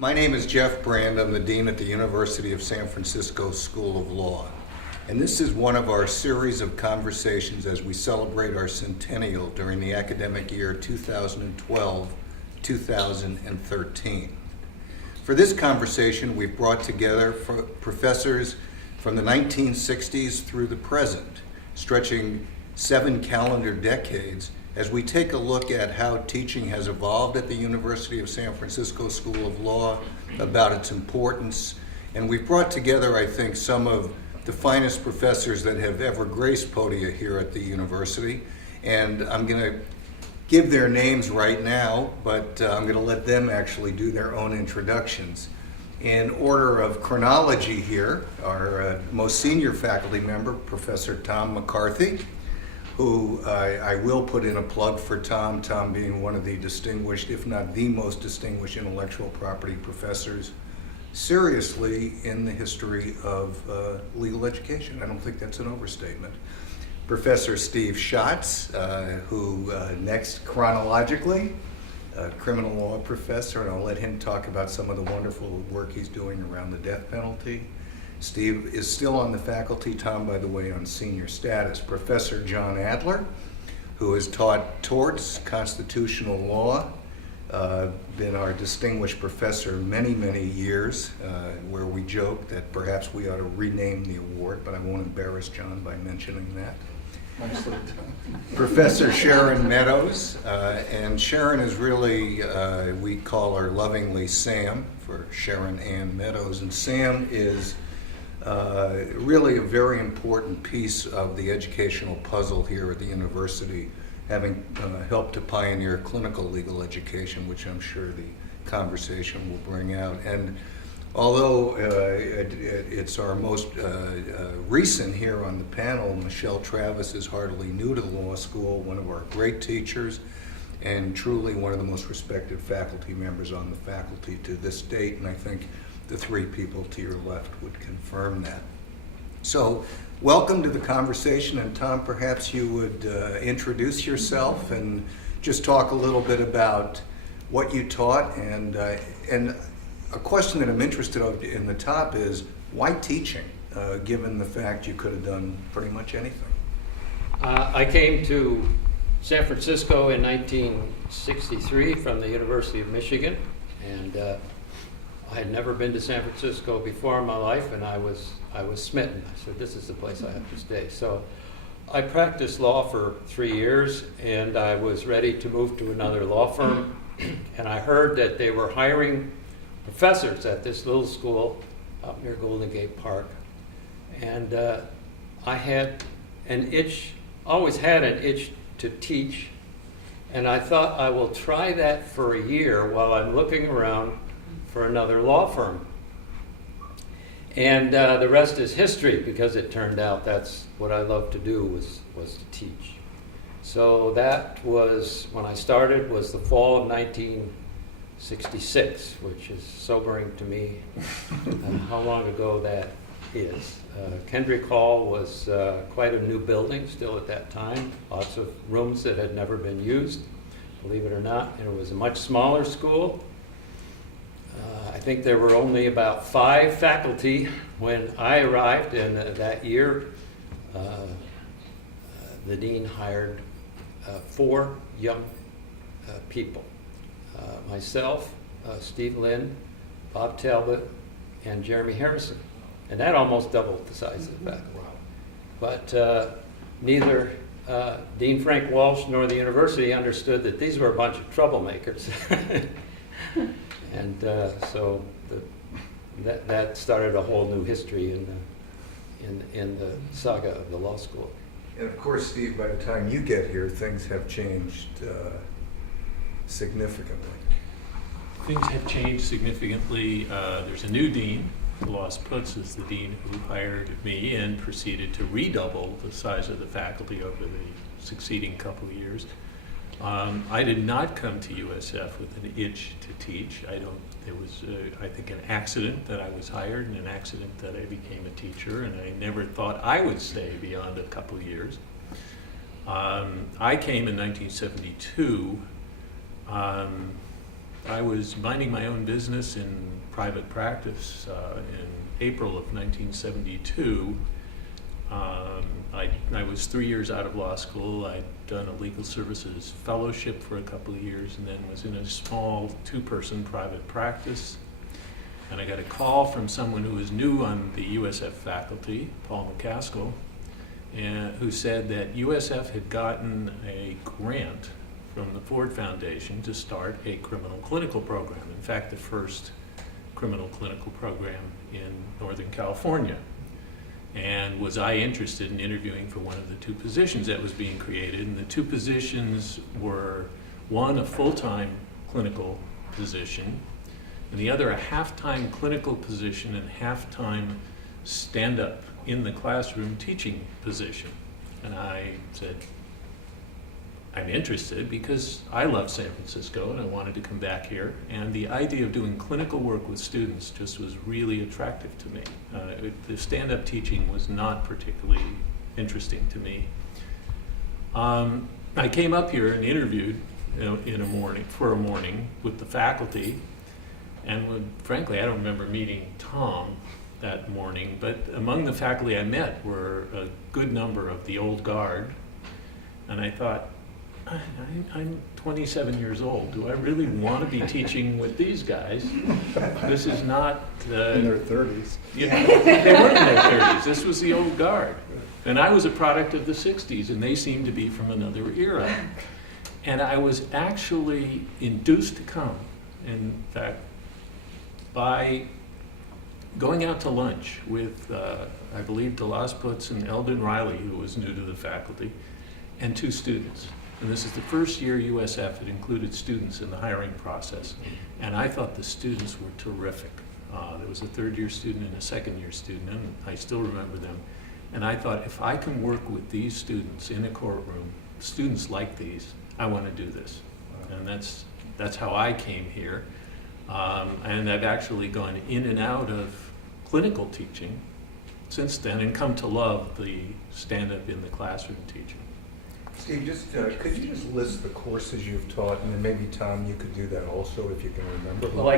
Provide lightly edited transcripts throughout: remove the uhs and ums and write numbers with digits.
My name is Jeff Brand. I'm the Dean at the University of San Francisco School of Law. And this is one of our series of conversations as we celebrate our centennial during the academic year 2012-2013. For this conversation, we've brought together professors from the 1960s through the present, stretching 7 calendar decades, as we take a look at how teaching has evolved at the University of San Francisco School of Law, about its importance. And we've brought together, I think, some of the finest professors that have ever graced podia here at the university. And I'm going to give their names right now, but I'm going to let them actually do their own introductions. In order of chronology here, our most senior faculty member, Professor Tom McCarthy, who I will put in a plug for Tom being one of the distinguished, if not the most distinguished, intellectual property professors seriously in the history of legal education. I don't think that's an overstatement. Professor Steve Schatz, who next chronologically, a criminal law professor, and I'll let him talk about some of the wonderful work he's doing around the death penalty. Steve is still on the faculty, Tom, by the way, on senior status. Professor John Adler, who has taught torts, constitutional law, been our distinguished professor many, many years, where we joke that perhaps we ought to rename the award, but I won't embarrass John by mentioning that. Professor Sharon Meadows, and Sharon is really, we call her lovingly Sam, for Sharon Ann Meadows, and Sam is really a very important piece of the educational puzzle here at the university, having helped to pioneer clinical legal education, which I'm sure the conversation will bring out. And although it's our most recent here on the panel, Michelle Travis is hardly new to the law school, one of our great teachers, and truly one of the most respected faculty members on the faculty to this date, and I think the three people to your left would confirm that. So welcome to the conversation, and Tom, perhaps you would introduce yourself and just talk a little bit about what you taught, and a question that I'm interested in the top is, why teaching, given the fact you could have done pretty much anything? I came to San Francisco in 1963 from the University of Michigan, and I had never been to San Francisco before in my life, and I was smitten. I said, this is the place I have to stay. So I practiced law for 3 years, and I was ready to move to another law firm, and I heard that they were hiring professors at this little school up near Golden Gate Park. And I had an itch, always had an itch to teach, and I thought I will try that for a year while I'm looking around for another law firm. And the rest is history, because it turned out that's what I loved to do, was to teach. So that was, when I started, was the fall of 1966, which is sobering to me how long ago that is. Kendrick Hall was quite a new building still at that time, lots of rooms that had never been used, believe it or not, and it was a much smaller school. I think there were only about 5 faculty when I arrived, and that year the dean hired 4 young people. Myself, Steve Lynn, Bob Talbot, and Jeremy Harrison. And that almost doubled the size of the faculty. But neither Dean Frank Walsh nor the university understood that these were a bunch of troublemakers. And so that started a whole new history in the saga of the law school. And of course, Steve, by the time you get here, things have changed significantly. Things have changed significantly. There's a new dean. Los Putz is the dean who hired me and proceeded to redouble the size of the faculty over the succeeding couple of years. I did not come to USF with an itch to teach. It was, I think, an accident that I was hired and an accident that I became a teacher, and I never thought I would stay beyond a couple of years. I came in 1972 I was minding my own business in private practice in April of 1972. I was 3 years out of law school. I'd done a legal services fellowship for a couple of years and then was in a small two-person private practice. And I got a call from someone who was new on the USF faculty, Paul McCaskill, who said that USF had gotten a grant from the Ford Foundation to start a criminal clinical program. In fact, the first criminal clinical program in Northern California. And was I interested in interviewing for one of the two positions that was being created? And the two positions were, one, a full-time clinical position, and the other, a half-time clinical position and half-time stand-up in the classroom teaching position. And I said, I'm interested because I love San Francisco and I wanted to come back here. And the idea of doing clinical work with students just was really attractive to me. The stand-up teaching was not particularly interesting to me. I came up here and interviewed for a morning with the faculty. And frankly, I don't remember meeting Tom that morning, but among the faculty I met were a good number of the old guard. And I thought, I'm 27 years old. Do I really want to be teaching with these guys? This is not... in their 30s. Yeah, they were in their 30s. This was the old guard. And I was a product of the 60s, and they seemed to be from another era. And I was actually induced to come, in fact, by going out to lunch with, I believe, DeLas Putz and Eldon Riley, who was new to the faculty, and two students. And this is the first year USF had included students in the hiring process. And I thought the students were terrific. There was a third-year student and a second-year student, and I still remember them. And I thought, if I can work with these students in a courtroom, students like these, I want to do this. And that's how I came here. And I've actually gone in and out of clinical teaching since then and come to love the stand-up in the classroom teaching. Steve, just could you just list the courses you've taught, and then maybe Tom, you could do that also if you can remember. Well,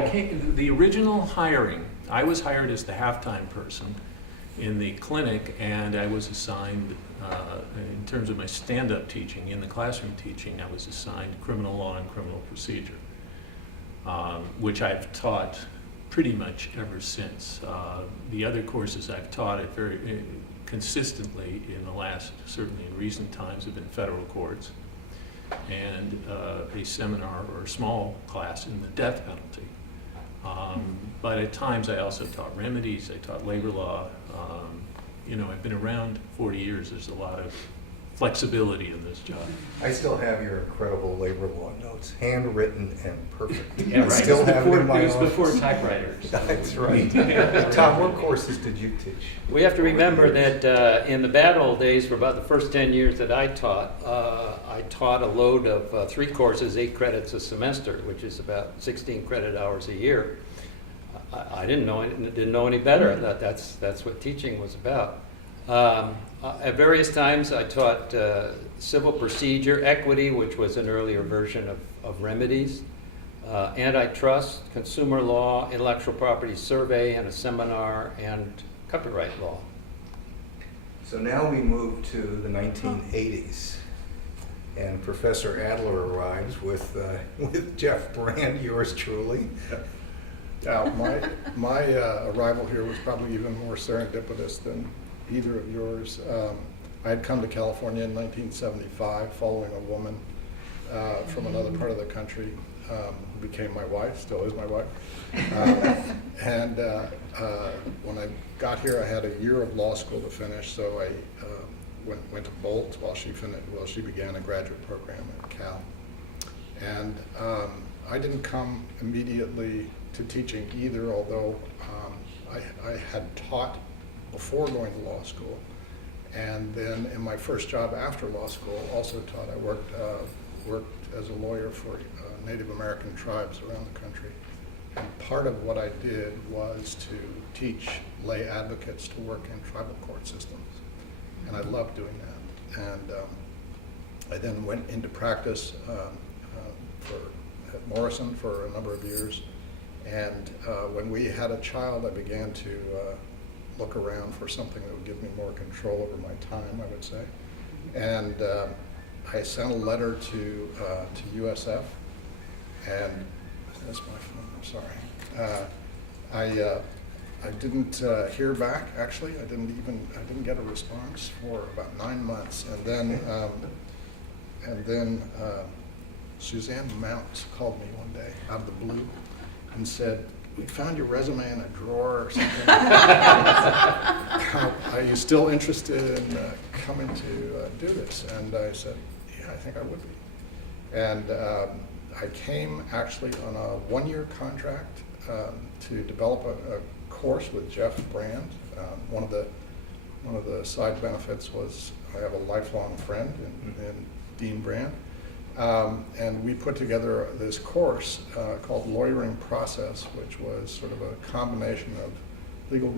the original hiring, I was hired as the halftime person in the clinic, and I was assigned, in terms of my stand-up teaching, in the classroom teaching, I was assigned criminal law and criminal procedure, which I've taught pretty much ever since. The other courses I've taught at very consistently in the last, certainly in recent times, have been federal courts, and a seminar or a small class in the death penalty. But at times I also taught remedies, I taught labor law. I've been around 40 years. There's a lot of flexibility in this job. I still have your incredible labor law notes, handwritten and perfect. Yeah, I right. still have them in my It was office. before typewriters. That's right. Tom, what courses did you teach? We have to remember that in the bad old days, for about the first 10 years that I taught a load of 3 courses, 8 credits a semester, which is about 16 credit hours a year. I didn't know any better. I thought that's what teaching was about. At various times, I taught civil procedure, equity, which was an earlier version of remedies, antitrust, consumer law, intellectual property survey, and a seminar, and copyright law. So now we move to the 1980s, and Professor Adler arrives with Jeff Brand, yours truly. Yeah, my arrival here was probably even more serendipitous than either of yours. I had come to California in 1975 following a woman from another part of the country who became my wife, still is my wife. And when I got here, I had a year of law school to finish, so I went to Bolt while she began a graduate program at Cal. And I didn't come immediately to teaching either, although I had taught before going to law school, and then in my first job after law school also taught. I worked as a lawyer for Native American tribes around the country, and part of what I did was to teach lay advocates to work in tribal court systems, and I loved doing that. And I then went into practice for Morrison for a number of years. And when we had a child, I began to look around for something that would give me more control over my time, I would say. And I sent a letter to USF, and that's my phone, I'm sorry. I didn't hear back, actually. I didn't get a response for about 9 months. And then Suzanne Mounts called me one day out of the blue and said, "We found your resume in a drawer or something. Are you still interested in coming to do this?" And I said, "Yeah, I think I would be." And I came actually on a one-year contract to develop a course with Jeff Brand. One of the side benefits was I have a lifelong friend in Dean Brand. And we put together this course called Lawyering Process, which was sort of a combination of legal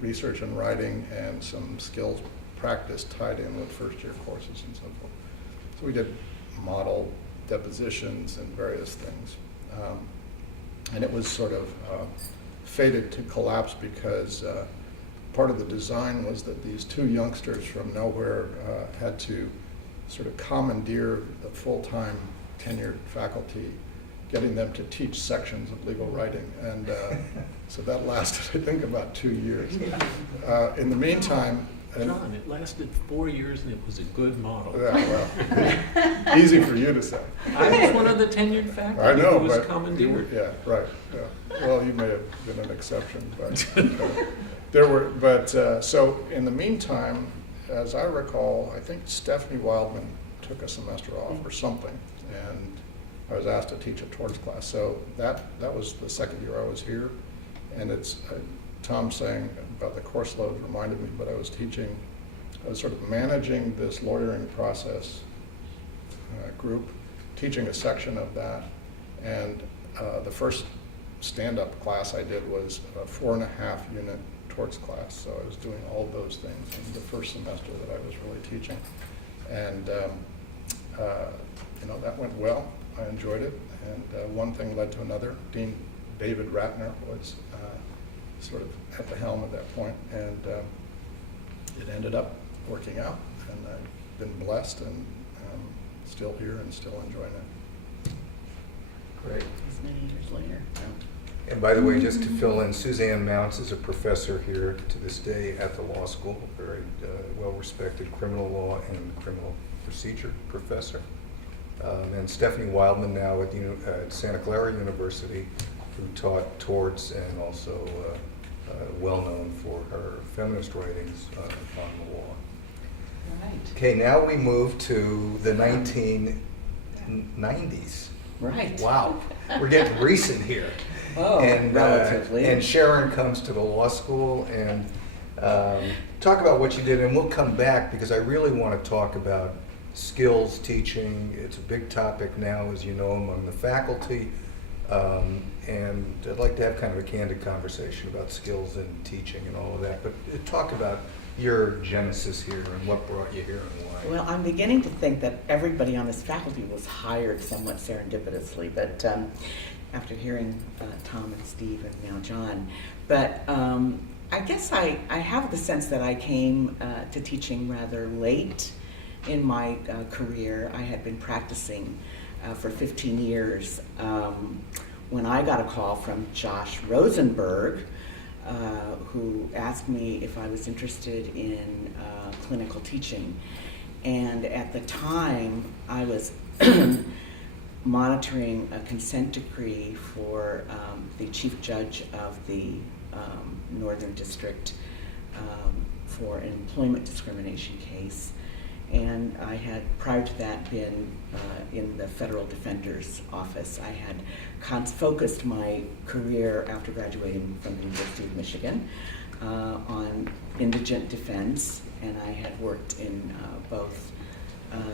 research and writing and some skills practice tied in with first-year courses and so forth. So we did model depositions and various things. And it was sort of fated to collapse because part of the design was that these two youngsters from nowhere had to sort of commandeer the full-time tenured faculty, getting them to teach sections of legal writing. And so that lasted, I think, about 2 years. In the meantime... John, it lasted 4 years and it was a good model. Yeah, well, easy for you to say. I was one of the tenured faculty I know, who was but commandeered. yeah, right. Yeah. Well, you may have been an exception, but so in the meantime, as I recall, I think Stephanie Wildman took a semester off or something, and I was asked to teach a torts class. So that was the second year I was here, and it's Tom saying about the course load reminded me, but I was sort of managing this lawyering process group, teaching a section of that, and the first stand-up class I did was a 4.5 unit torts class, so I was doing all those things in the first semester that I was really teaching. And that went well. I enjoyed it, and one thing led to another. Dean David Ratner was sort of at the helm at that point, and it ended up working out, and I've been blessed, and still here and still enjoying it. Great. As many years later. And by the way, just to fill in, Suzanne Mounts is a professor here to this day at the law school, a very well-respected criminal law and criminal procedure professor. And Stephanie Wildman now at Santa Clara University, who taught torts and also well-known for her feminist writings on the law. Right. Okay, now we move to the 1990s. Right. Wow, we're getting recent here. Oh, and, relatively. And Sharon comes to the law school and talk about what you did, and we'll come back because I really want to talk about skills teaching. It's a big topic now, as you know, among the faculty, and I'd like to have kind of a candid conversation about skills in teaching and all of that, but talk about your genesis here and what brought you here and why. Well, I'm beginning to think that everybody on this faculty was hired somewhat serendipitously, but after hearing Tom and Steve and now John. But I guess I have the sense that I came to teaching rather late in my career. I had been practicing for 15 years when I got a call from Josh Rosenberg, who asked me if I was interested in clinical teaching. And at the time, I was monitoring a consent decree for the chief judge of the Northern District for an employment discrimination case. And I had, prior to that, been in the federal defender's office. I had focused my career after graduating from the University of Michigan on indigent defense, and I had worked in both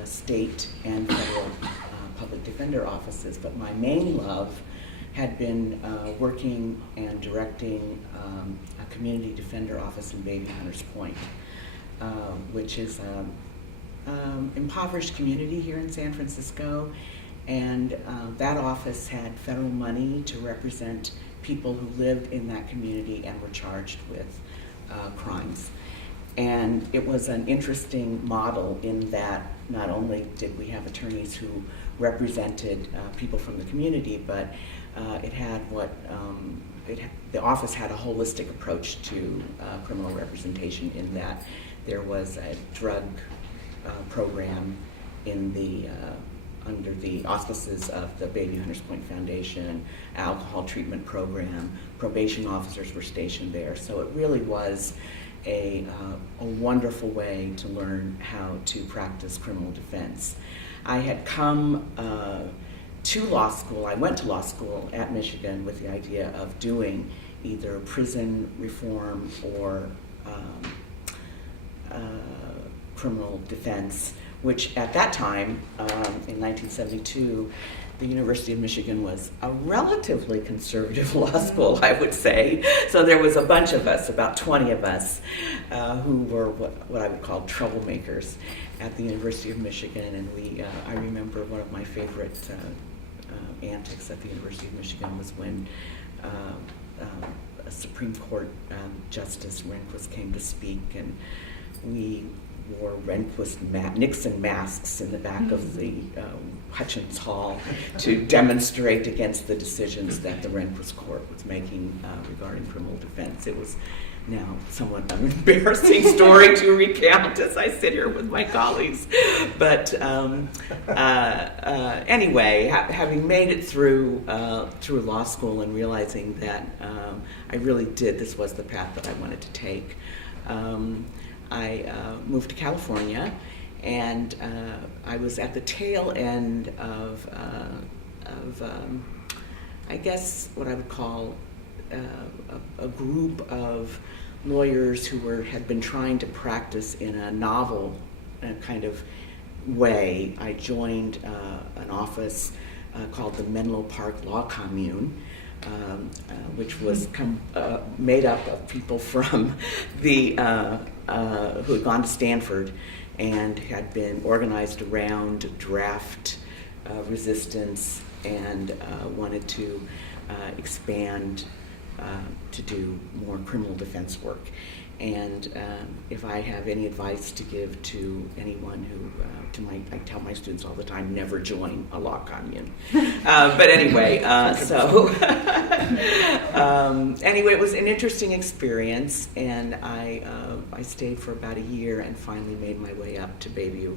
state and federal public defender offices. But my main love had been working and directing a community defender office in Baby Hunters Point, which is impoverished community here in San Francisco, And that office had federal money to represent people who lived in that community and were charged with crimes. And it was an interesting model in that not only did we have attorneys who represented people from the community, but it had the office had a holistic approach to criminal representation, in that there was a drug program under the auspices of the Baby Hunters Point Foundation, alcohol treatment program, probation officers were stationed there. So it really was a wonderful way to learn how to practice criminal defense. I had come to law school. I went to law school at Michigan with the idea of doing either prison reform or criminal defense, which at that time, in 1972, the University of Michigan was a relatively conservative law school, I would say. So there was a bunch of us, about 20 of us, who were what I would call troublemakers at the University of Michigan. And I remember one of my favorite antics at the University of Michigan was when a Supreme Court Justice Rehnquist came to speak, and we wore Nixon masks in the back of the Hutchins Hall to demonstrate against the decisions that the Rehnquist court was making regarding criminal defense. It was now somewhat an embarrassing story to recount as I sit here with my colleagues. But anyway, having made it through law school and realizing that I really this was the path that I wanted to take, I moved to California, and I was at the tail end of I guess what I would call a group of lawyers who had been trying to practice in a novel kind of way. I joined an office called the Menlo Park Law Commune, which was made up of people from who had gone to Stanford and had been organized around draft resistance and wanted to expand to do more criminal defense work. And if I have any advice to give to anyone I tell my students all the time, never join a law commune. But anyway, anyway, it was an interesting experience, and I stayed for about a year and finally made my way up to Bayview,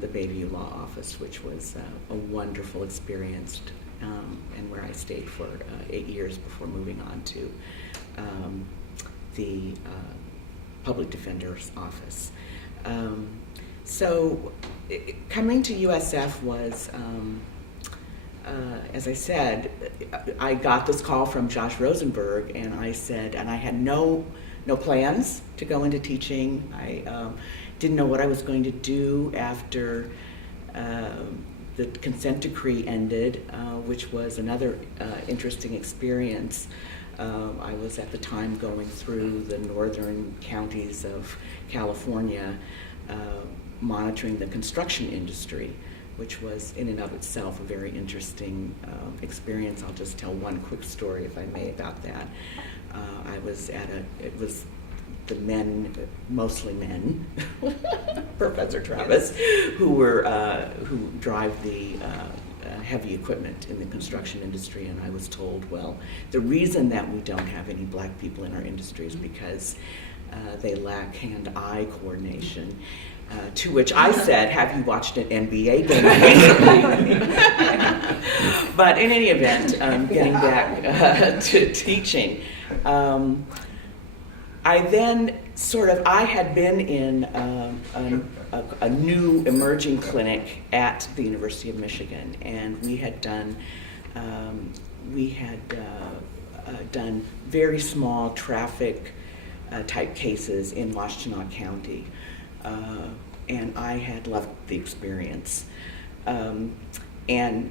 the Bayview Law Office, which was a wonderful experience, and where I stayed for 8 years before moving on to the Public Defender's Office. So coming to USF was, as I said, I got this call from Josh Rosenberg, and I said, and I had no plans to go into teaching. I didn't know what I was going to do after the consent decree ended, which was another interesting experience. I was at the time going through the northern counties of California, monitoring the construction industry, which was in and of itself a very interesting experience. I'll just tell one quick story, if I may, about that. I was it was the men, mostly men, Professor Travis, who drive the heavy equipment in the construction industry, and I was told, well, the reason that we don't have any black people in our industry is because they lack hand-eye coordination. To which I said, have you watched an NBA game recently? But in any event, getting back to teaching, I then I had been in a new emerging clinic at the University of Michigan, and we had done very small traffic type cases in Washtenaw County, and I had loved the experience. And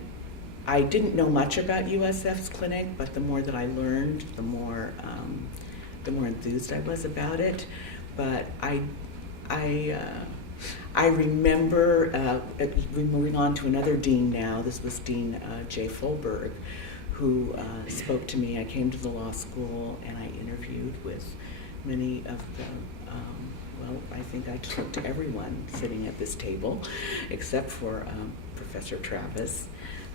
I didn't know much about USF's clinic, but the more that I learned, the more enthused I was about it. But I I remember, we're moving on to another dean now. This was Dean Jay Fulberg, who spoke to me. I came to the law school and I interviewed with many of the, well, I think I talked to everyone sitting at this table, except for Professor Travis.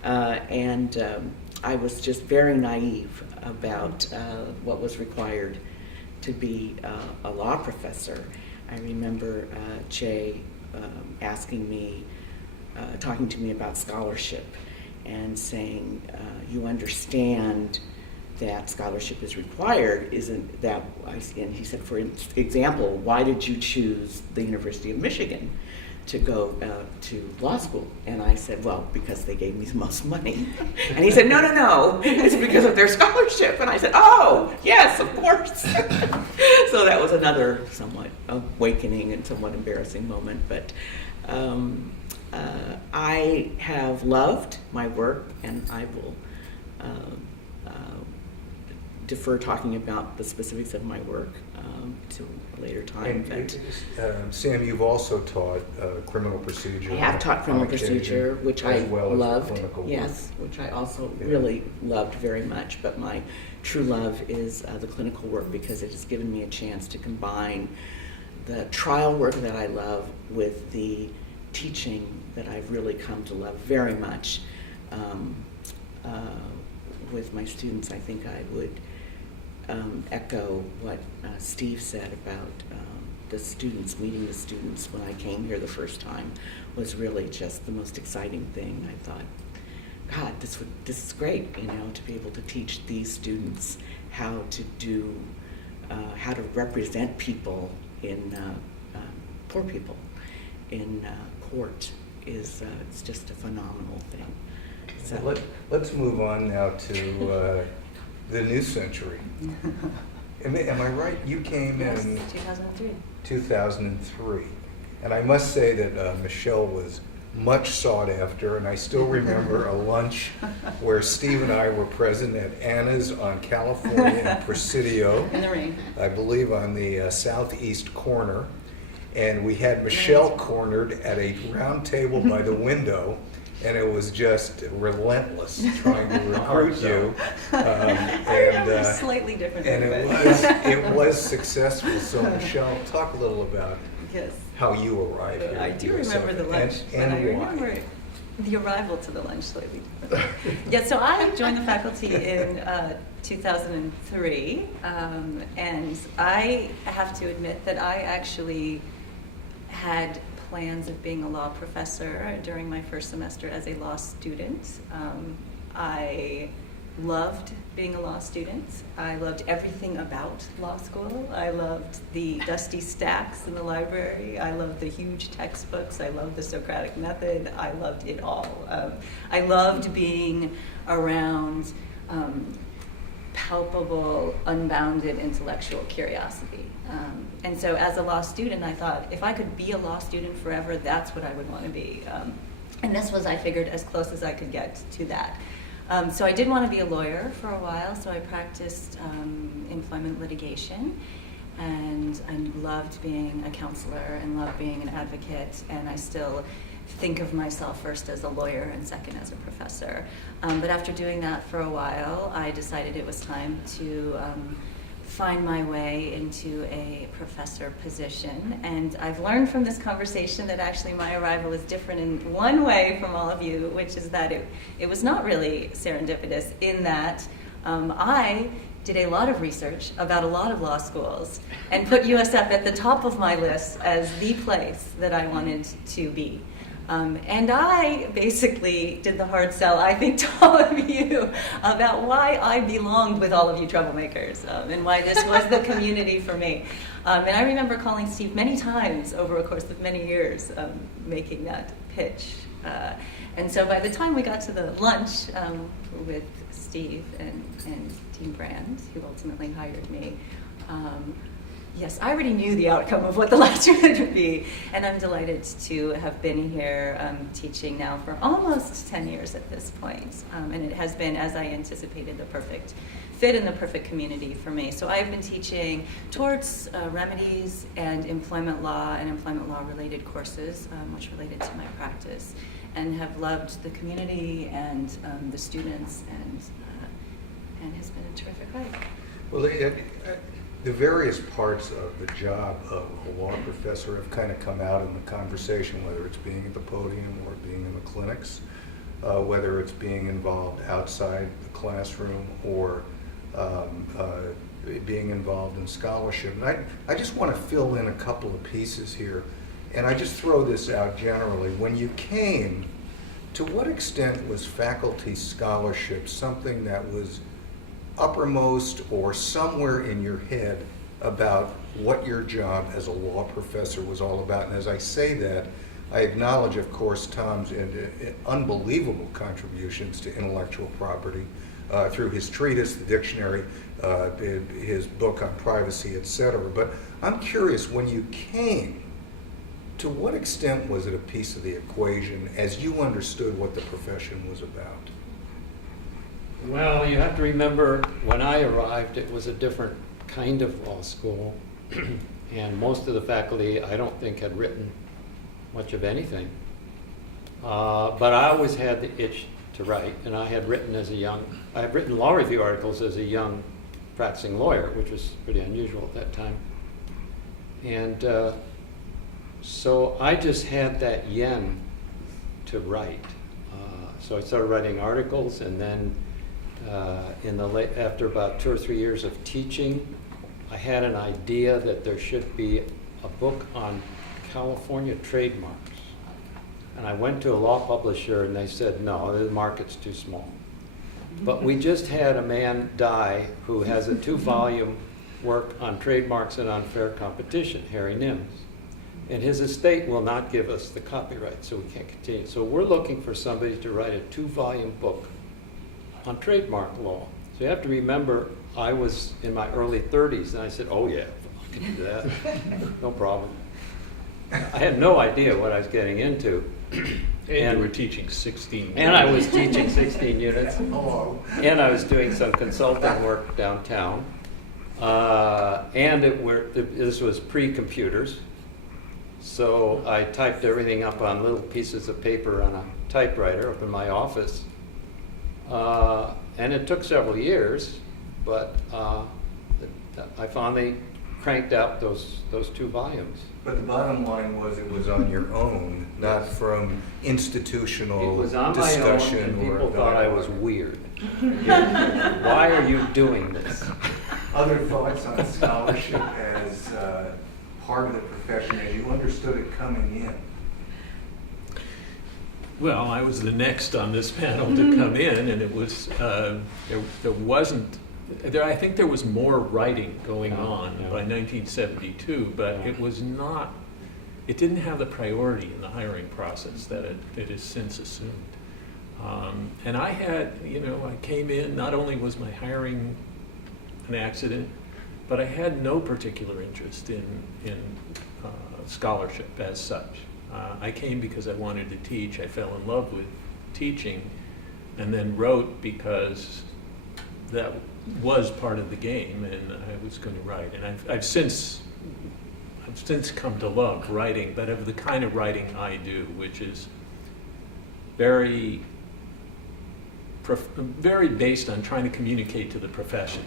I was just very naive about what was required to be a law professor. I remember Jay asking me, talking to me about scholarship and saying, you understand that scholarship is required, isn't that, and he said, for example, why did you choose the University of Michigan to go to law school? And I said, well, because they gave me the most money. And he said, no, it's because of their scholarship. And I said, oh, yes, of course. So that was another somewhat awakening and somewhat embarrassing moment. But I have loved my work, and I will defer talking about the specifics of my work to a later time. And, Sam, you've also taught criminal procedure. I have taught criminal on occasion, procedure, which I as well as loved. clinical work. Yes, which I also really loved very much. But my true love is the clinical work, because it has given me a chance to combine the trial work that I love with the teaching that I've really come to love very much. With my students, I think I would echo what Steve said about the students, meeting the students when I came here the first time was really just the most exciting thing. I thought, God, this is great, to be able to teach these students how to do, how to represent people in, poor people in court is it's just a phenomenal thing. So Let's move on now to the new century. Am I right? You came Yes, in 2003. 2003. And I must say that Michelle was much sought after, and I still remember a lunch where Steve and I were present at Anna's on California and Presidio, In the rain. I believe on the southeast corner. And we had Michelle cornered at a round table by the window, and it was just relentless trying to recruit you. I remember slightly differently. And but- it was successful. So Michelle, talk a little about Yes. how you arrived here. I at do USF remember the lunch, and but I why. remember the arrival to the lunch slightly differently. Yeah, so I joined the faculty in 2003, and I have to admit that I actually had plans of being a law professor during my first semester as a law student. I loved being a law student. I loved everything about law school. I loved the dusty stacks in the library. I loved the huge textbooks. I loved the Socratic method. I loved it all. I loved being around palpable, unbounded intellectual curiosity. And so as a law student, I thought, if I could be a law student forever, that's what I would want to be. And this was, I figured, as close as I could get to that. So I did want to be a lawyer for a while, so I practiced employment litigation, and I loved being a counselor and loved being an advocate, and I still think of myself first as a lawyer and second as a professor. But after doing that for a while, I decided it was time to find my way into a professor position. And I've learned from this conversation that actually my arrival is different in one way from all of you, which is that it was not really serendipitous in that I did a lot of research about a lot of law schools and put USF at the top of my list as the place that I wanted to be. And I basically did the hard sell, I think, to all of you about why I belonged with all of you troublemakers and why this was the community for me. And I remember calling Steve many times over a course of many years making that pitch. And so by the time we got to the lunch with Steve and Dean Brand, who ultimately hired me, Yes, I already knew the outcome of what the last student would be, and I'm delighted to have been here teaching now for almost 10 years at this point. And it has been, as I anticipated, the perfect fit in the perfect community for me. So I've been teaching towards remedies and employment law related courses, much related to my practice, and have loved the community and the students, and has been a terrific ride. Well, the various parts of the job of a law professor have kind of come out in the conversation, whether it's being at the podium or being in the clinics, whether it's being involved outside the classroom or being involved in scholarship. And I just want to fill in a couple of pieces here, and I just throw this out generally. When you came, to what extent was faculty scholarship something that was uppermost or somewhere in your head about what your job as a law professor was all about? And as I say that, I acknowledge, of course, Tom's unbelievable contributions to intellectual property through his treatise, the dictionary, his book on privacy, etc. But I'm curious, when you came, to what extent was it a piece of the equation as you understood what the profession was about? Well, you have to remember, when I arrived, it was a different kind of law school, and most of the faculty, I don't think, had written much of anything. But I always had the itch to write, and I had written law review articles as a young practicing lawyer, which was pretty unusual at that time. And so I just had that yen to write. So I started writing articles, and then after about 2 or 3 years of teaching, I had an idea that there should be a book on California trademarks. And I went to a law publisher, and they said, no, the market's too small. But we just had a man die who has a 2-volume work on trademarks and unfair competition, Harry Nims. And his estate will not give us the copyright, so we can't continue. So we're looking for somebody to write a 2-volume book on trademark law. So you have to remember, I was in my early 30s, and I said, oh yeah, I can do that, no problem. I had no idea what I was getting into. And you were teaching 16 units. And I was teaching 16 units. Hello. And I was doing some consulting work downtown. And this was pre-computers. So I typed everything up on little pieces of paper on a typewriter up in my office. And it took several years, but I finally cranked out those 2 volumes. But the bottom line was it was on your own, not from institutional It was on my own, discussion and or people thought I was dialogue. weird. Why are you doing this? Other thoughts on scholarship as part of the profession as you understood it coming in? Well, I was the next on this panel to come in, and it was there wasn't. I think there was more writing going on by 1972, but it was not. It didn't have the priority in the hiring process that it has since assumed. And I had, I came in. Not only was my hiring an accident, but I had no particular interest in scholarship as such. I came because I wanted to teach. I fell in love with teaching, and then wrote because that was part of the game, and I was going to write. And I've since come to love writing, but of the kind of writing I do, which is very based on trying to communicate to the profession.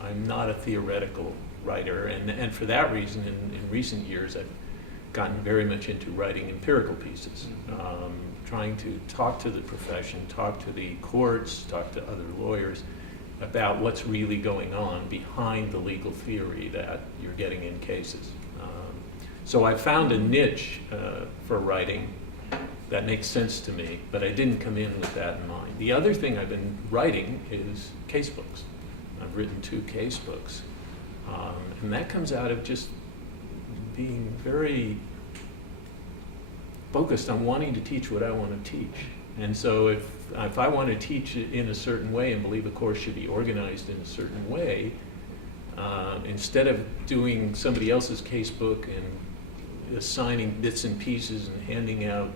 I'm not a theoretical writer, and for that reason, in recent years, I've gotten very much into writing empirical pieces, trying to talk to the profession, talk to the courts, talk to other lawyers about what's really going on behind the legal theory that you're getting in cases. So I found a niche for writing that makes sense to me, but I didn't come in with that in mind. The other thing I've been writing is case books. I've written 2 case books, and that comes out of just being very focused on wanting to teach what I want to teach. And so if I want to teach it in a certain way and believe a course should be organized in a certain way, instead of doing somebody else's casebook and assigning bits and pieces and handing out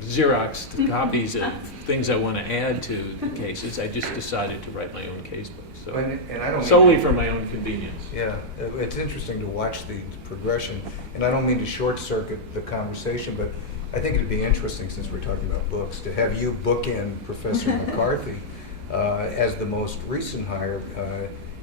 Xerox copies of things I want to add to the cases, I just decided to write my own casebook. So And I don't solely mean, for my own convenience. yeah, it's interesting to watch the progression, and I don't mean to short circuit the conversation, but I think it'd be interesting, since we're talking about books, to have you bookend Professor McCarthy as the most recent hire.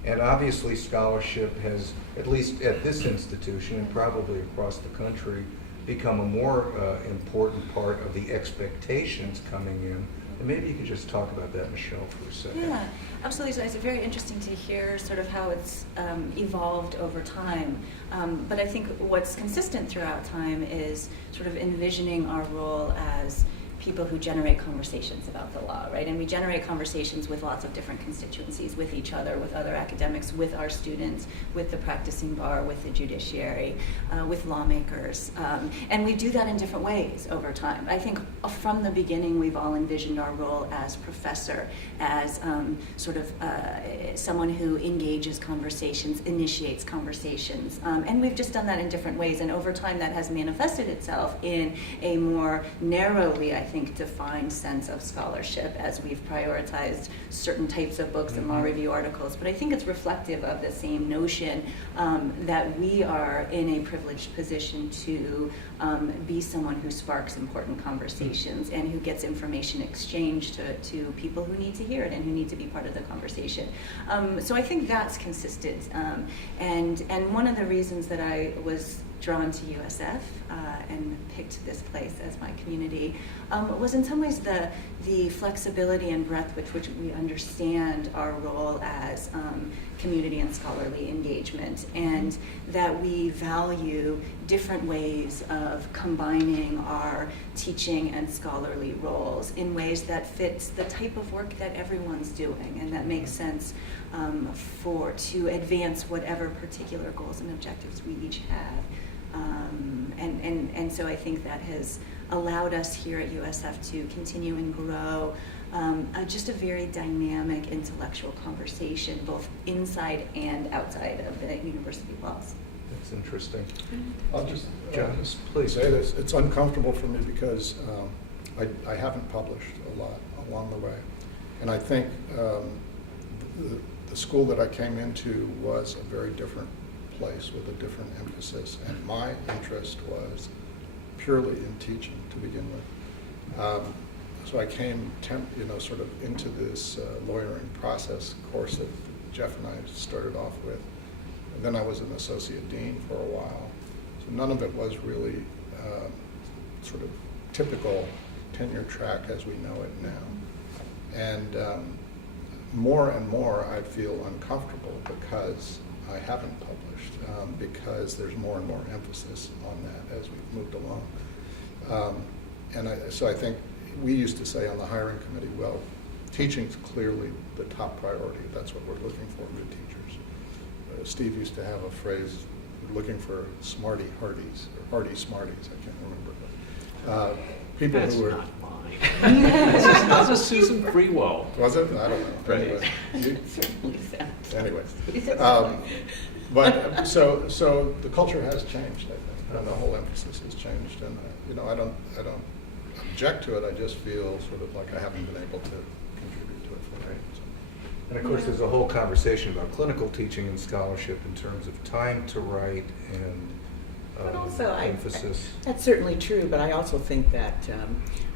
And obviously scholarship has, at least at this institution and probably across the country, become a more important part of the expectations coming in. And maybe you could just talk about that, Michelle, for a second. Yeah, absolutely. So it's very interesting to hear sort of how it's evolved over time. But I think what's consistent throughout time is sort of envisioning our role as people who generate conversations about the law, right? And we generate conversations with lots of different constituencies, with each other, with other academics, with our students, with the practicing bar, with the judiciary, with lawmakers. And we do that in different ways over time. I think from the beginning, we've all envisioned our role as professor, as sort of someone who engages conversations, initiates conversations. And we've just done that in different ways. And over time, that has manifested itself in a more narrowly, I think, defined sense of scholarship as we've prioritized certain types of books and law review articles. But I think it's reflective of the same notion that we are in a privileged position to be someone who sparks important conversations and who gets information exchanged to people who need to hear it and who need to be part of the conversation. So I think that's consistent. And one of the reasons that I was drawn to USF and picked this place as my community was in some ways the flexibility and breadth with which we understand our role as community and scholarly engagement, and that we value different ways of combining our teaching and scholarly roles in ways that fits the type of work that everyone's doing and that makes sense to advance whatever particular goals and objectives we each have. And so I think that has allowed us here at USF to continue and grow just a very dynamic intellectual conversation, both inside and outside of the university walls. That's interesting. I'll just John, please. say this. It's uncomfortable for me because I haven't published a lot along the way. And I think the school that I came into was a very different place with a different emphasis. And my interest was purely in teaching to begin with. So I came, sort of into this lawyering process course that Jeff and I started off with. And then I was an associate dean for a while. So none of it was really sort of typical tenure track as we know it now. And more and more I feel uncomfortable because I haven't published, because there's more and more emphasis on that as we've moved along. So I think we used to say on the hiring committee, well, teaching's clearly the top priority. That's what we're looking for in good teachers. Steve used to have a phrase, looking for smarty hardies, or hardy smarties, I can't remember. But, people That's who were... not mine. That was Susan Freewald. Was it? I don't know. Right. Anyway, Certainly sounds. anyway. But so the culture has changed, I think, and the whole emphasis has changed. And I don't object to it. I just feel sort of like I haven't been able to contribute to it fully. So. And of course, there's a whole conversation about clinical teaching and scholarship in terms of time to write and But also, emphasis. that's certainly true, but I also think that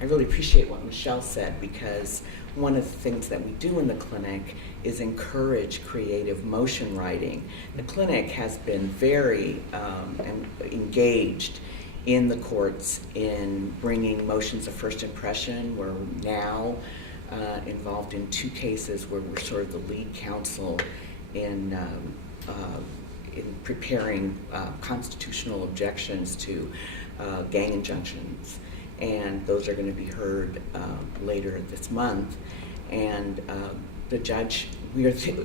I really appreciate what Michelle said, because one of the things that we do in the clinic is encourage creative motion writing. The clinic has been very engaged in the courts in bringing motions of first impression. We're now involved in 2 cases where we're sort of the lead counsel in preparing constitutional objections to gang injunctions, and those are going to be heard later this month. And the judge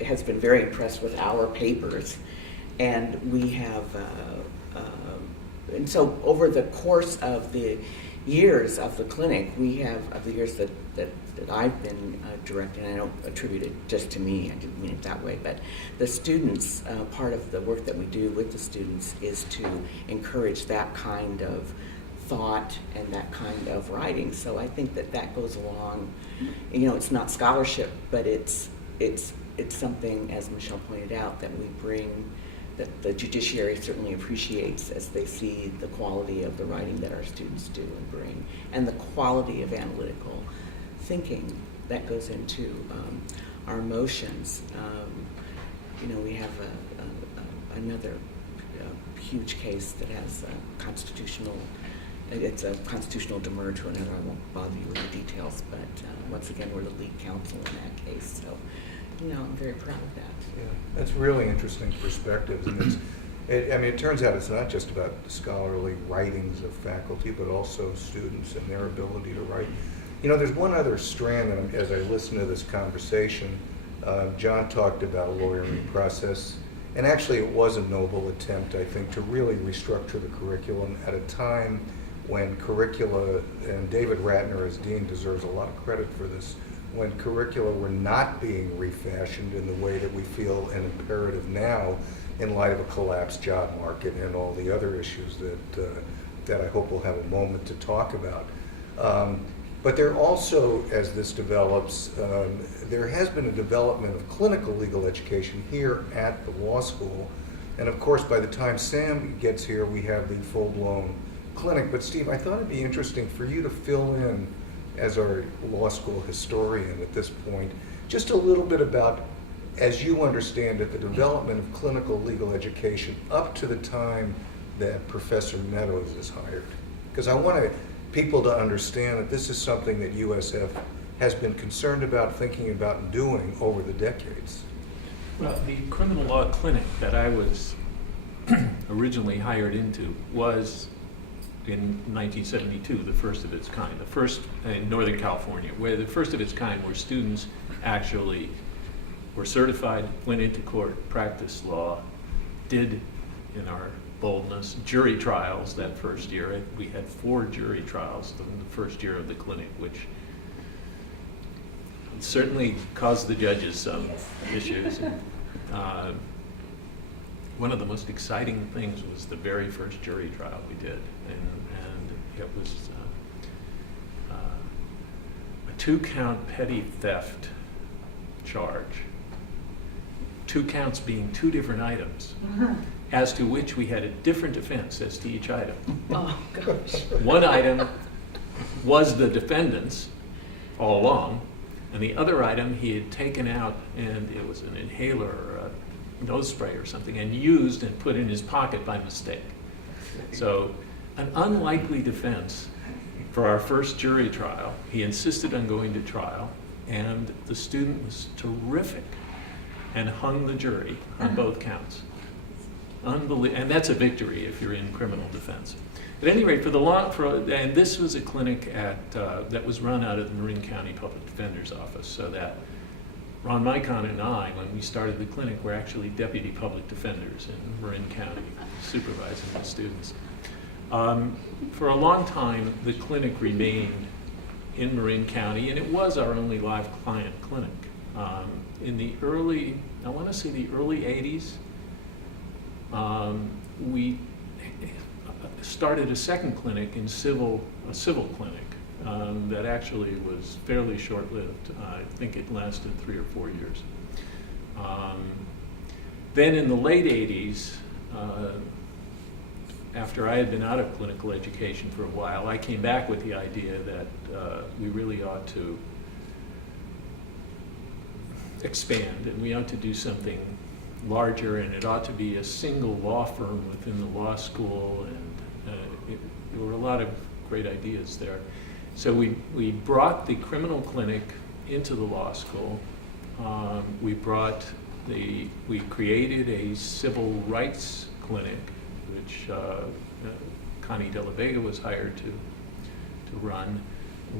has been very impressed with our papers, and we have and so over the course of the years of the clinic, we have, of the years that I've been directing, I don't attribute it just to me, I didn't mean it that way, but the students, part of the work that we do with the students is to encourage that kind of thought and that kind of writing. So I think that goes along, it's not scholarship, but it's something, as Michelle pointed out, that we bring, that the judiciary certainly appreciates as they see the quality of the writing that our students do and bring, and the quality of analytical thinking that goes into our emotions. We have another huge case that has it's a constitutional demur to another. I won't bother you with the details, but once again, we're the lead counsel in that case. So, I'm very proud of that. Yeah, that's really interesting perspectives, and it turns out it's not just about the scholarly writings of faculty, but also students and their ability to write. There's one other strand that, as I listen to this conversation, John talked about a lawyering process, and actually it was a noble attempt, I think, to really restructure the curriculum at a time when curricula, and David Ratner as dean deserves a lot of credit for this, when curricula were not being refashioned in the way that we feel an imperative now in light of a collapsed job market and all the other issues that I hope we'll have a moment to talk about. But there also, as this develops, there has been a development of clinical legal education here at the law school. And of course, by the time Sam gets here, we have the full-blown clinic. But Steve, I thought it'd be interesting for you to fill in, as our law school historian at this point, just a little bit about, as you understand it, the development of clinical legal education up to the time that Professor Meadows is hired. Because I want people to understand that this is something that USF has been concerned about, thinking about, and doing over the decades. Well, the criminal law clinic that I was originally hired into was in 1972, the first of its kind, the first in Northern California, where the first of its kind where students actually were certified, went into court, practiced law, did, in our boldness, jury trials that first year. We had 4 jury trials in the first year of the clinic, which certainly caused the judges some issues. One of the most exciting things was the very first jury trial we did, and it was a 2-count petty theft charge, 2 counts being 2 different items, as to which we had a different defense as to each item. Oh, gosh. One item was the defendant's all along, and the other item he had taken out, and it was an inhaler or a nose spray or something, and used and put in his pocket by mistake. So an unlikely defense for our first jury trial. He insisted on going to trial, and the student was terrific and hung the jury on both counts. And that's a victory if you're in criminal defense. At any rate, and this was a clinic that was run out of the Marin County Public Defender's Office, so that Ron Micon and I, when we started the clinic, were actually deputy public defenders in Marin County, supervising the students. For a long time, the clinic remained in Marin County, and it was our only live client clinic. In the early, I want to say the early 80s, we started a second clinic in a civil clinic that actually was fairly short-lived. I think it lasted 3 or 4 years. Then in the late 80s, after I had been out of clinical education for a while, I came back with the idea that we really ought to expand, and we ought to do something larger, and it ought to be a single law firm within the law school, and there were a lot of great ideas there. So we brought the criminal clinic into the law school. We created a civil rights clinic, which Connie De La Vega was hired to run.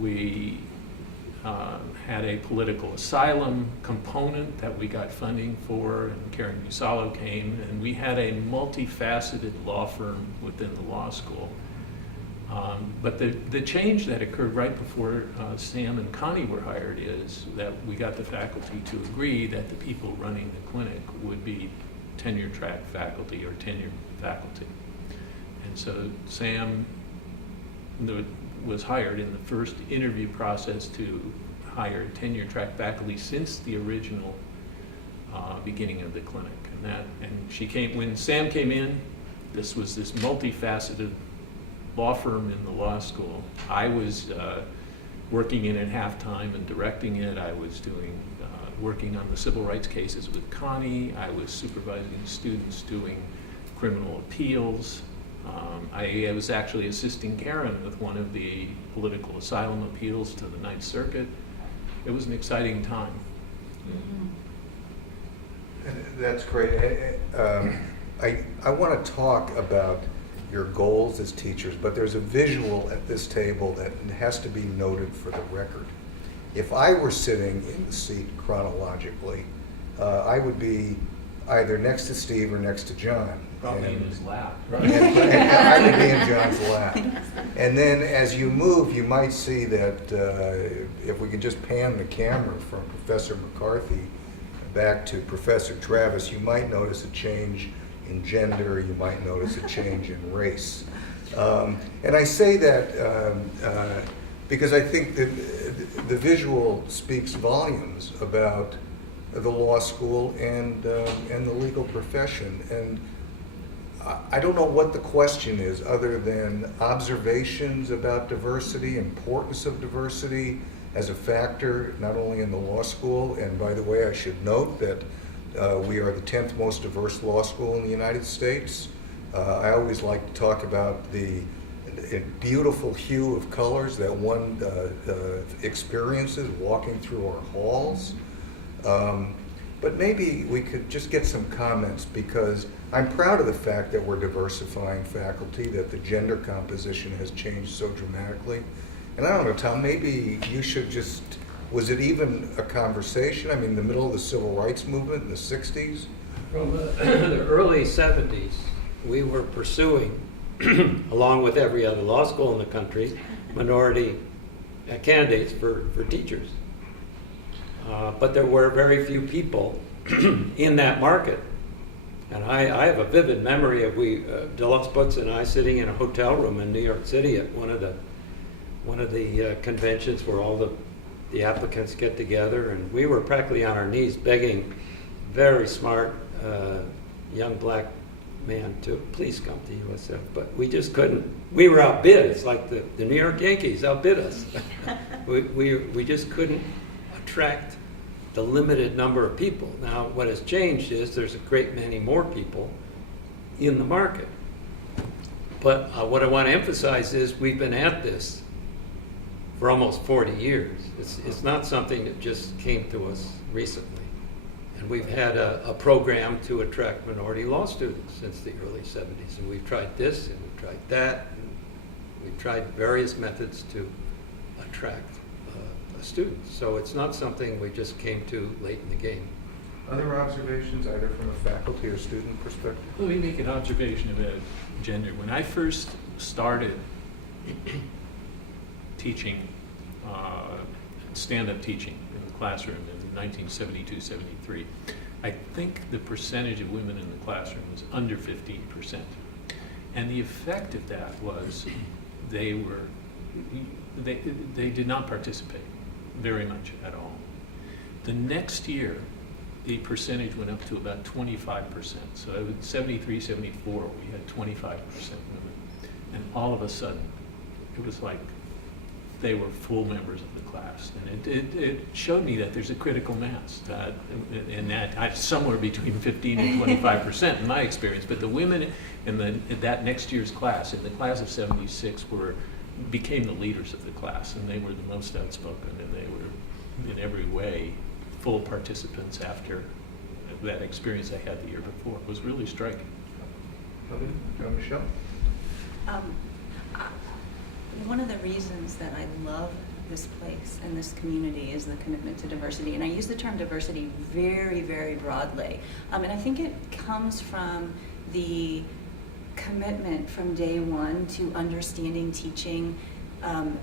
We had a political asylum component that we got funding for, and Karen Musalo came, and we had a multifaceted law firm within the law school. But the change that occurred right before Sam and Connie were hired is that we got the faculty to agree that the people running the clinic would be tenure-track faculty or tenured faculty. And so Sam was hired in the first interview process to hire tenure-track faculty since the original beginning of the clinic. And she came, when Sam came in, this was this multifaceted law firm in the law school. I was working in it half-time and directing it. I was working on the civil rights cases with Connie. I was supervising students doing criminal appeals. I was actually assisting Karen with one of the political asylum appeals to the Ninth Circuit. It was an exciting time. That's great. I want to talk about your goals as teachers, but there's a visual at this table that has to be noted for the record. If I were sitting in the seat chronologically, I would be either next to Steve or next to John. Probably in his lap. And I would be in John's lap. And then as you move, you might see that if we could just pan the camera from Professor McCarthy back to Professor Travis, you might notice a change in gender, you might notice a change in race. And I say that because I think that the visual speaks volumes about the law school and the legal profession. And I don't know what the question is other than observations about diversity, importance of diversity as a factor, not only in the law school. And by the way, I should note that we are the 10th most diverse law school in the United States. I always like to talk about the beautiful hue of colors that one experiences walking through our halls. But maybe we could just get some comments, because I'm proud of the fact that we're diversifying faculty, that the gender composition has changed so dramatically. And I don't know, Tom, maybe you should just, was it even a conversation? I mean, in the middle of the civil rights movement in the 60s? From the early 70s, we were pursuing, along with every other law school in the country, minority candidates for teachers. But there were very few people in that market. And I have a vivid memory of Delos Butz and I sitting in a hotel room in New York City at one of the conventions where all the applicants get together, and we were practically on our knees begging very smart young black man to please come to USF, but we just couldn't. We were outbid. It's like the New York Yankees outbid us. we just couldn't attract the limited number of people. Now, what has changed is there's a great many more people in the market. But what I want to emphasize is we've been at this for almost 40 years. It's not something that just came to us recently. And we've had a program to attract minority law students since the early 70s. And we've tried this and we've tried that. And we've tried various methods to attract students. So it's not something we just came to late in the game. Other observations, either from a faculty or student perspective? Let me make an observation about gender. When I first started teaching, stand-up teaching in the classroom in 1972-73, I think the percentage of women in the classroom was under 15%. And the effect of that was they did not participate very much at all. The next year, the percentage went up to about 25%. So it was 73, 74, we had 25% women. And all of a sudden, it was like they were full members of the class. And it showed me that there's a critical mass, and that somewhere between 15 and 25% in my experience. But the women in that next year's class, in the class of 76, became the leaders of the class, and they were the most outspoken, and they were in every way full participants after that experience I had the year before. It was really striking. Michelle? One of the reasons that I love this place and this community is the commitment to diversity. And I use the term diversity very, very broadly. And I think it comes from the commitment from day one to understanding teaching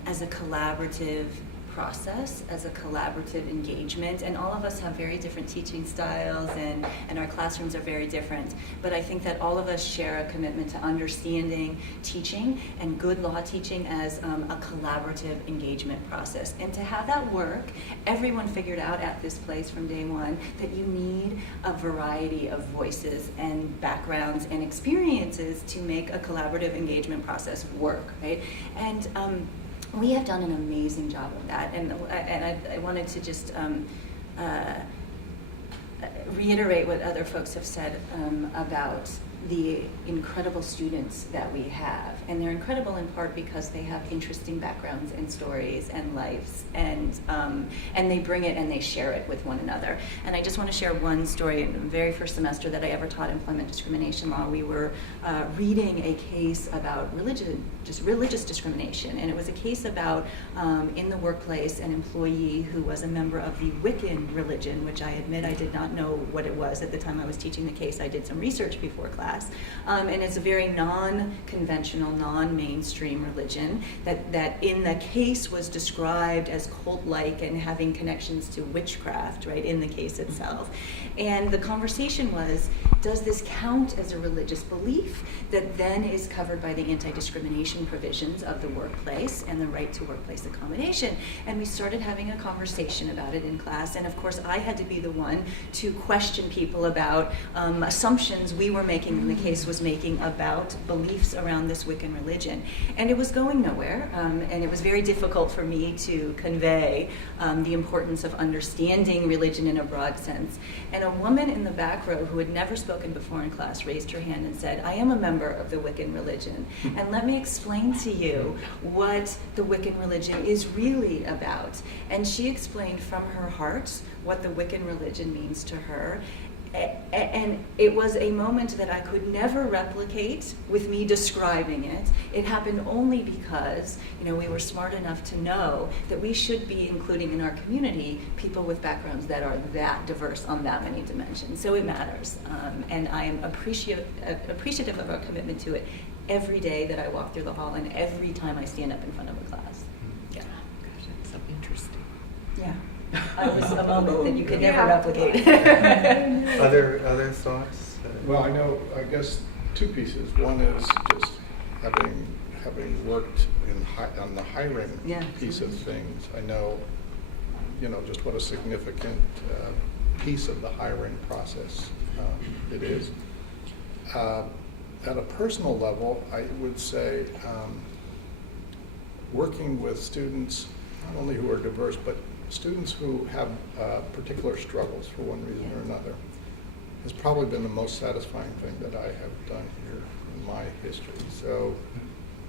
as a collaborative process, as a collaborative engagement, and all of us have very different teaching styles, and our classrooms are very different, but I think that all of us share a commitment to understanding teaching and good law teaching as a collaborative engagement process. And to have that work, everyone figured out at this place from day one that you need a variety of voices and backgrounds and experiences to make a collaborative engagement process work, right? And we have done an amazing job of that, and I wanted to just reiterate what other folks have said about the incredible students that we have. And they're incredible in part because they have interesting backgrounds and stories and lives, and they bring it and they share it with one another. And I just want to share one story. In the very first semester that I ever taught employment discrimination law, we were reading a case about religious discrimination. And it was a case about, in the workplace, an employee who was a member of the Wiccan religion, which I admit I did not know what it was at the time I was teaching the case. I did some research before class. And it's a very non-conventional, non-mainstream religion that in the case was described as cult-like and having connections to witchcraft, right, in the case itself. And the conversation was, does this count as a religious belief that then is covered by the anti-discrimination provisions of the workplace and the right to workplace accommodation? And we started having a conversation about it in class, and of course I had to be the one to question people about assumptions we were making and the case was making about beliefs around this Wiccan religion. And it was going nowhere, and it was very difficult for me to convey the importance of understanding religion in a broad sense. And a woman in the back row who had never spoken before in class raised her hand and said, I am a member of the Wiccan religion, and let me explain to you what the Wiccan religion is really about. And she explained from her heart what the Wiccan religion means to her. And it was a moment that I could never replicate with me describing it. It happened only because, we were smart enough to know that we should be including in our community people with backgrounds that are that diverse on that many dimensions. So it matters, and I am appreciative of our commitment to it every day that I walk through the hall and every time I stand up in front of a class. Yeah. Gosh, that's so interesting. Yeah. It was a moment that you could never replicate. Other thoughts? Well, I guess two pieces. One is just having worked on the hiring piece of things. I know, just what a significant piece of the hiring process it is. At a personal level, I would say working with students, not only who are diverse, but students who have particular struggles for one reason or another has probably been the most satisfying thing that I have done here in my history. So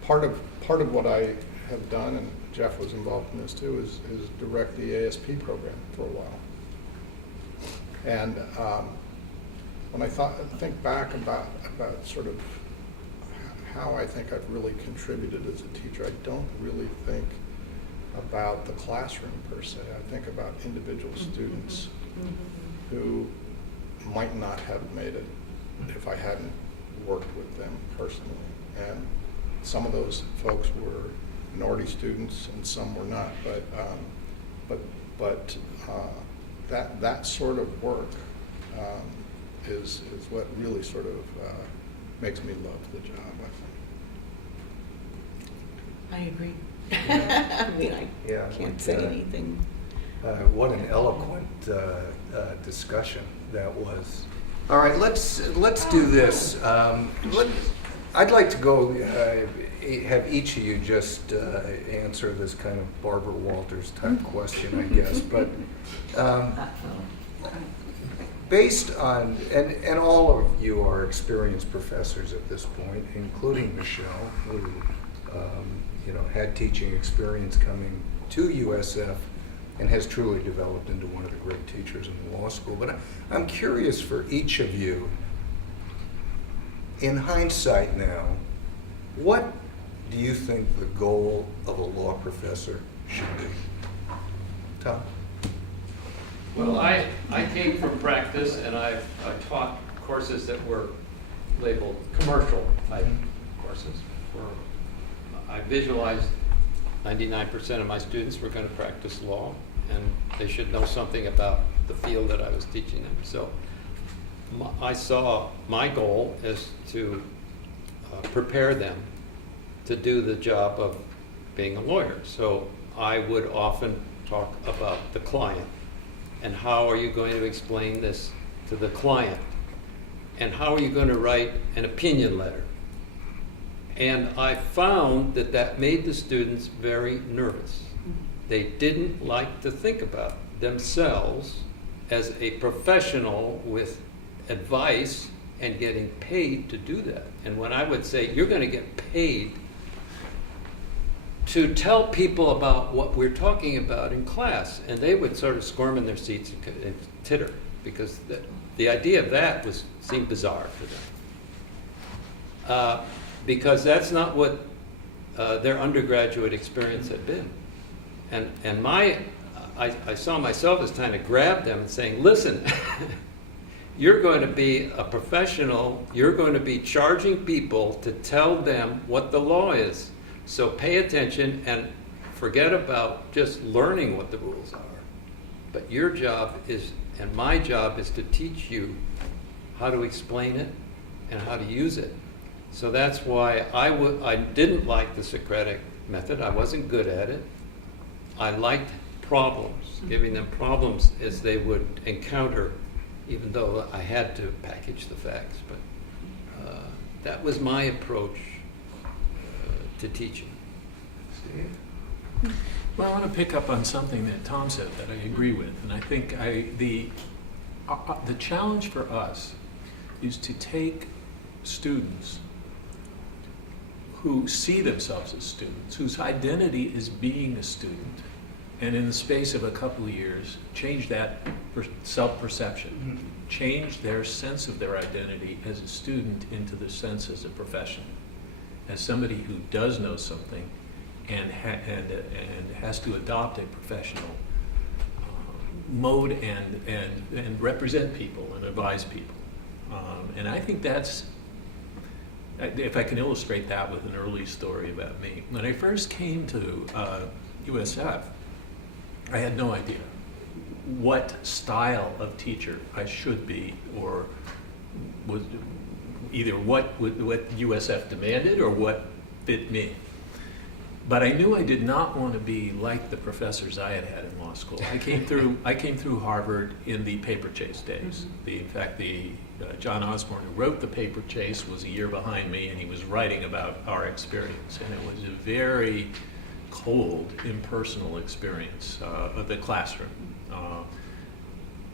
part of what I have done, and Jeff was involved in this too, is direct the ASP program for a while. And when I think back about sort of how I think I've really contributed as a teacher, I don't really think about the classroom per se. I think about individual students who might not have made it if I hadn't worked with them personally. And some of those folks were minority students and some were not. But that sort of work is what really sort of makes me love the job, I think. I agree. I mean, Yeah, can't say anything. What an eloquent discussion that was. All right, let's do this. I'd like to go have each of you just answer this kind of Barbara Walters type question, I guess. But based on, and all of you are experienced professors at this point, including Michelle, who had teaching experience coming to USF and has truly developed into one of the great teachers in the law school. But I'm curious for each of you, in hindsight now, what do you think the goal of a law professor should be? Tom? Well, I came from practice, and I taught courses that were labeled commercial type courses. I visualized 99% of my students were going to practice law, and they should know something about the field that I was teaching them. So I saw my goal as to prepare them to do the job of being a lawyer. So I would often talk about the client, and how are you going to explain this to the client, and how are you going to write an opinion letter. And I found that that made the students very nervous. They didn't like to think about themselves as a professional with advice and getting paid to do that. And when I would say, you're going to get paid to tell people about what we're talking about in class, and they would sort of squirm in their seats and titter, because the idea of that seemed bizarre to them. Because that's not what their undergraduate experience had been. And I saw myself as trying to grab them and saying, listen, you're going to be a professional, you're going to be charging people to tell them what the law is. So pay attention and forget about just learning what the rules are. But your job is, and my job is to teach you how to explain it and how to use it. So that's why I didn't like the Socratic method. I wasn't good at it. I liked problems, giving them problems as they would encounter, even though I had to package the facts. But that was my approach to teaching. Well, I want to pick up on something that Tom said that I agree with, and I think the challenge for us is to take students who see themselves as students, whose identity is being a student, and in the space of a couple of years, change that self-perception, change their sense of their identity as a student into the sense as a professional, as somebody who does know something and has to adopt a professional mode and represent people and advise people. And I think that's, if I can illustrate that with an early story about me. When I first came to USF, I had no idea what style of teacher I should be, or was either what USF demanded or what fit me. But I knew I did not want to be like the professors I had had in law school. I came through Harvard in the paper chase days. In fact, John Osborne, who wrote the paper chase, was a year behind me, and he was writing about our experience. And it was a very cold, impersonal experience of the classroom.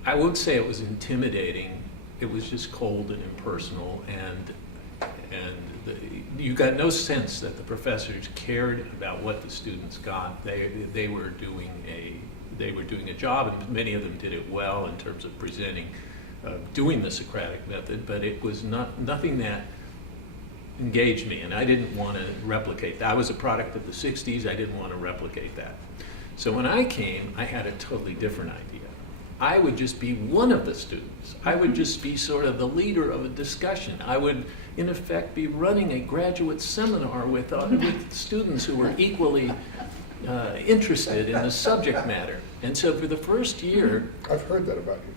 I won't say it was intimidating. It was just cold and impersonal, and you got no sense that the professors cared about what the students got. They were doing a job, and many of them did it well in terms of presenting, doing the Socratic method. But it was nothing that engaged me, and I didn't want to replicate that. I was a product of the '60s. I didn't want to replicate that. So when I came, I had a totally different idea. I would just be one of the students. I would just be sort of the leader of a discussion. I would, in effect, be running a graduate seminar with students who were equally interested in the subject matter. And so for the first year... I've heard that about you.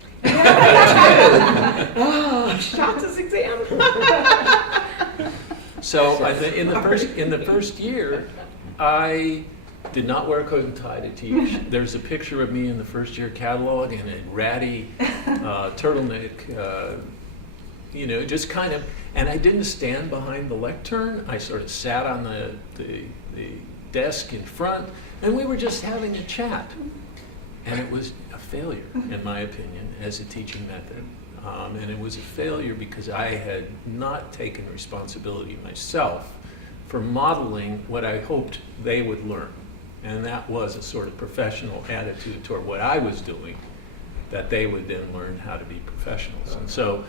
Oh, Schatz' exam. So in the first year, I did not wear a coat and tie to teach. There's a picture of me in the first year catalog in a ratty turtleneck, just kind of, and I didn't stand behind the lectern. I sort of sat on the desk in front, and we were just having a chat. And it was a failure, in my opinion, as a teaching method. And it was a failure because I had not taken responsibility myself for modeling what I hoped they would learn. And that was a sort of professional attitude toward what I was doing, that they would then learn how to be professionals. And so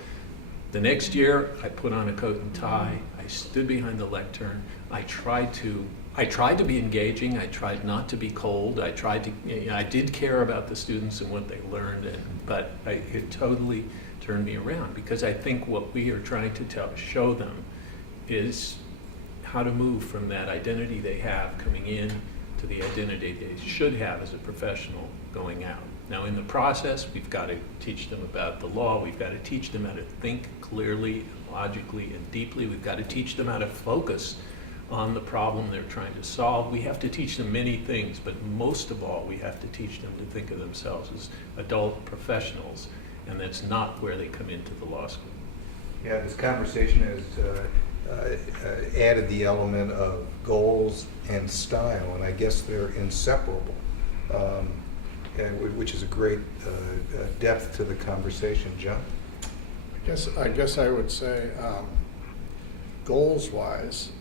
the next year, I put on a coat and tie. I stood behind the lectern. I tried to be engaging. I tried not to be cold. I did care about the students and what they learned, but it totally turn me around, because I think what we are trying to show them is how to move from that identity they have coming in to the identity they should have as a professional going out. Now, in the process, we've got to teach them about the law. We've got to teach them how to think clearly, and logically, and deeply. We've got to teach them how to focus on the problem they're trying to solve. We have to teach them many things, but most of all, we have to teach them to think of themselves as adult professionals, and that's not where they come into the law school. Yeah, this conversation has added the element of goals and style, and I guess they're inseparable, which is a great depth to the conversation. John? I guess I would say, goals-wise,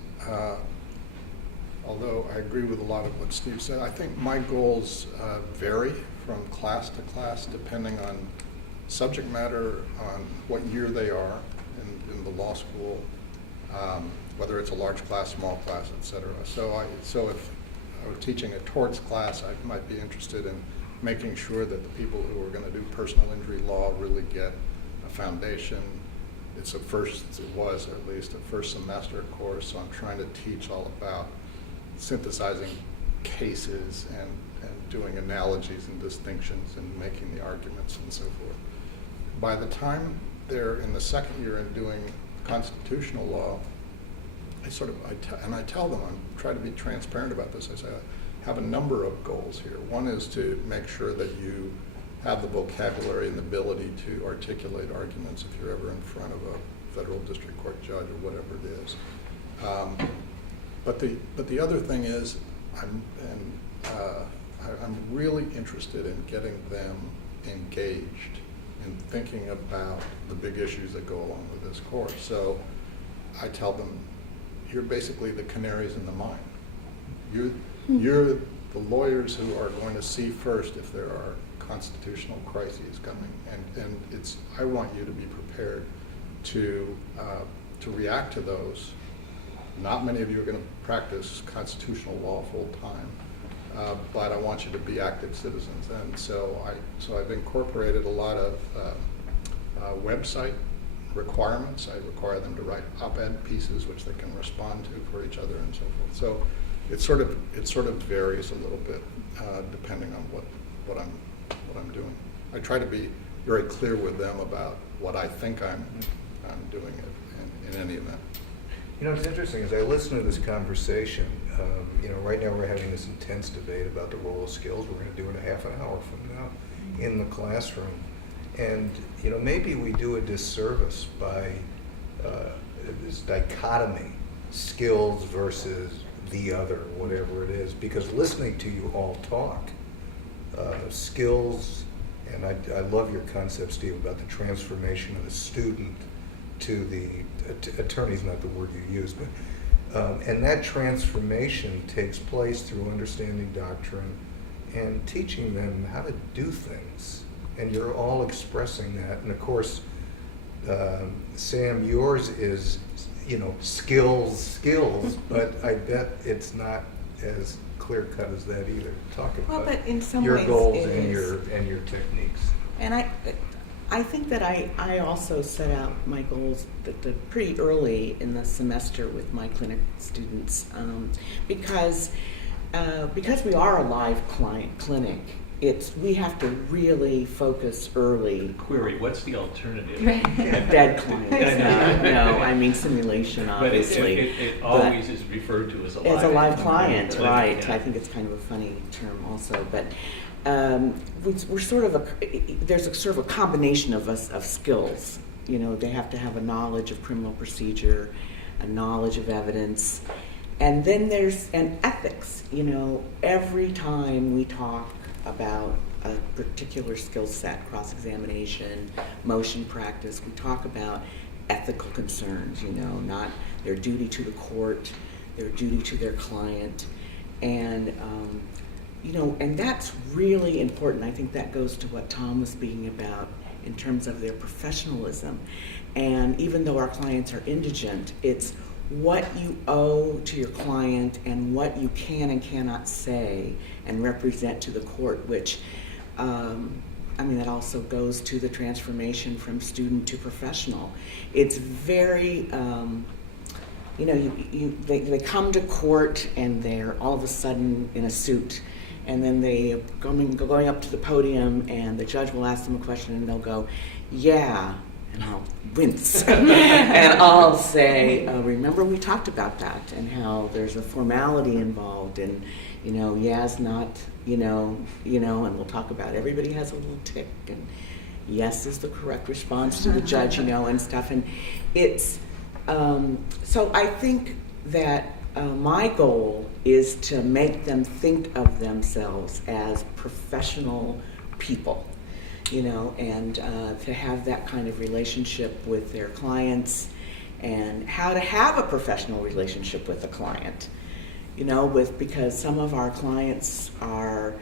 although I agree with a lot of what Steve said, I think my goals vary from class to class depending on subject matter, on what year they are in the law school, whether it's a large class, small class, et cetera. So if I were teaching a torts class, I might be interested in making sure that the people who are going to do personal injury law really get a foundation. It was at least a first semester course, so I'm trying to teach all about synthesizing cases and doing analogies and distinctions and making the arguments and so forth. By the time they're in the second year and doing constitutional law, I tell them, I try to be transparent about this. I say, I have a number of goals here. One is to make sure that you have the vocabulary and the ability to articulate arguments if you're ever in front of a federal district court judge or whatever it is. But the other thing is, I'm really interested in getting them engaged in thinking about the big issues that go along with this course. So I tell them, you're basically the canaries in the mine. You're the lawyers who are going to see first if there are constitutional crises coming, and I want you to be prepared to react to those. Not many of you are going to practice constitutional law full time, but I want you to be active citizens. And so I've incorporated a lot of website requirements. I require them to write op-ed pieces which they can respond to for each other and so forth. So it sort of varies a little bit depending on what I'm doing. I try to be very clear with them about what I think I'm doing in any event. You know, it's interesting, as I listen to this conversation, right now we're having this intense debate about the role of skills. We're going to do it a half an hour from now in the classroom. And, maybe we do a disservice by this dichotomy, skills versus the other, whatever it is, because listening to you all talk, skills, and I love your concept, Steve, about the transformation of the student to the attorney is not the word you use, but and that transformation takes place through understanding doctrine and teaching them how to do things. And you're all expressing that. And of course, Sam, yours is, skills, but I bet it's not as clear cut as that either. Talk about but in some your ways goals it and is. your techniques. And I think that I also set out my goals pretty early in the semester with my clinic students, because we are a live clinic. We have to really focus early. Query, what's the alternative? Dead clients. No, I mean simulation, obviously. But it always is referred to as a live As a live client, right. Yeah. I think it's kind of a funny term also, but we're sort of there's a sort of a combination of skills. They have to have a knowledge of criminal procedure, a knowledge of evidence, and then there's an ethics. Every time we talk about a particular skill set, cross-examination, motion practice, we talk about ethical concerns, not their duty to the court, their duty to their client, and and that's really important. I think that goes to what Tom was speaking about in terms of their professionalism. And even though our clients are indigent, it's what you owe to your client and what you can and cannot say and represent to the court, which that also goes to the transformation from student to professional. It's very, they come to court and they're all of a sudden in a suit, and then they going up to the podium and the judge will ask them a question and they'll go, yeah, and I'll wince. And I'll say, remember we talked about that and how there's a formality involved, and yeah's not, and we'll talk about everybody has a little tick, and yes is the correct response to the judge, and stuff. And it's, so I think that my goal is to make them think of themselves as professional people, and to have that kind of relationship with their clients, and how to have a professional relationship with a client, because some of our clients are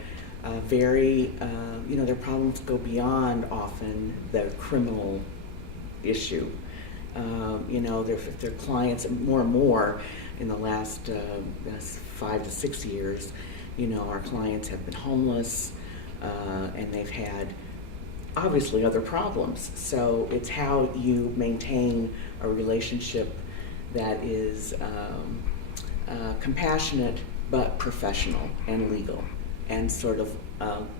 very, their problems go beyond often the criminal issue. Their clients more and more in the last 5 to 6 years, our clients have been homeless, and they've had obviously other problems. So it's how you maintain a relationship that is compassionate but professional and legal and sort of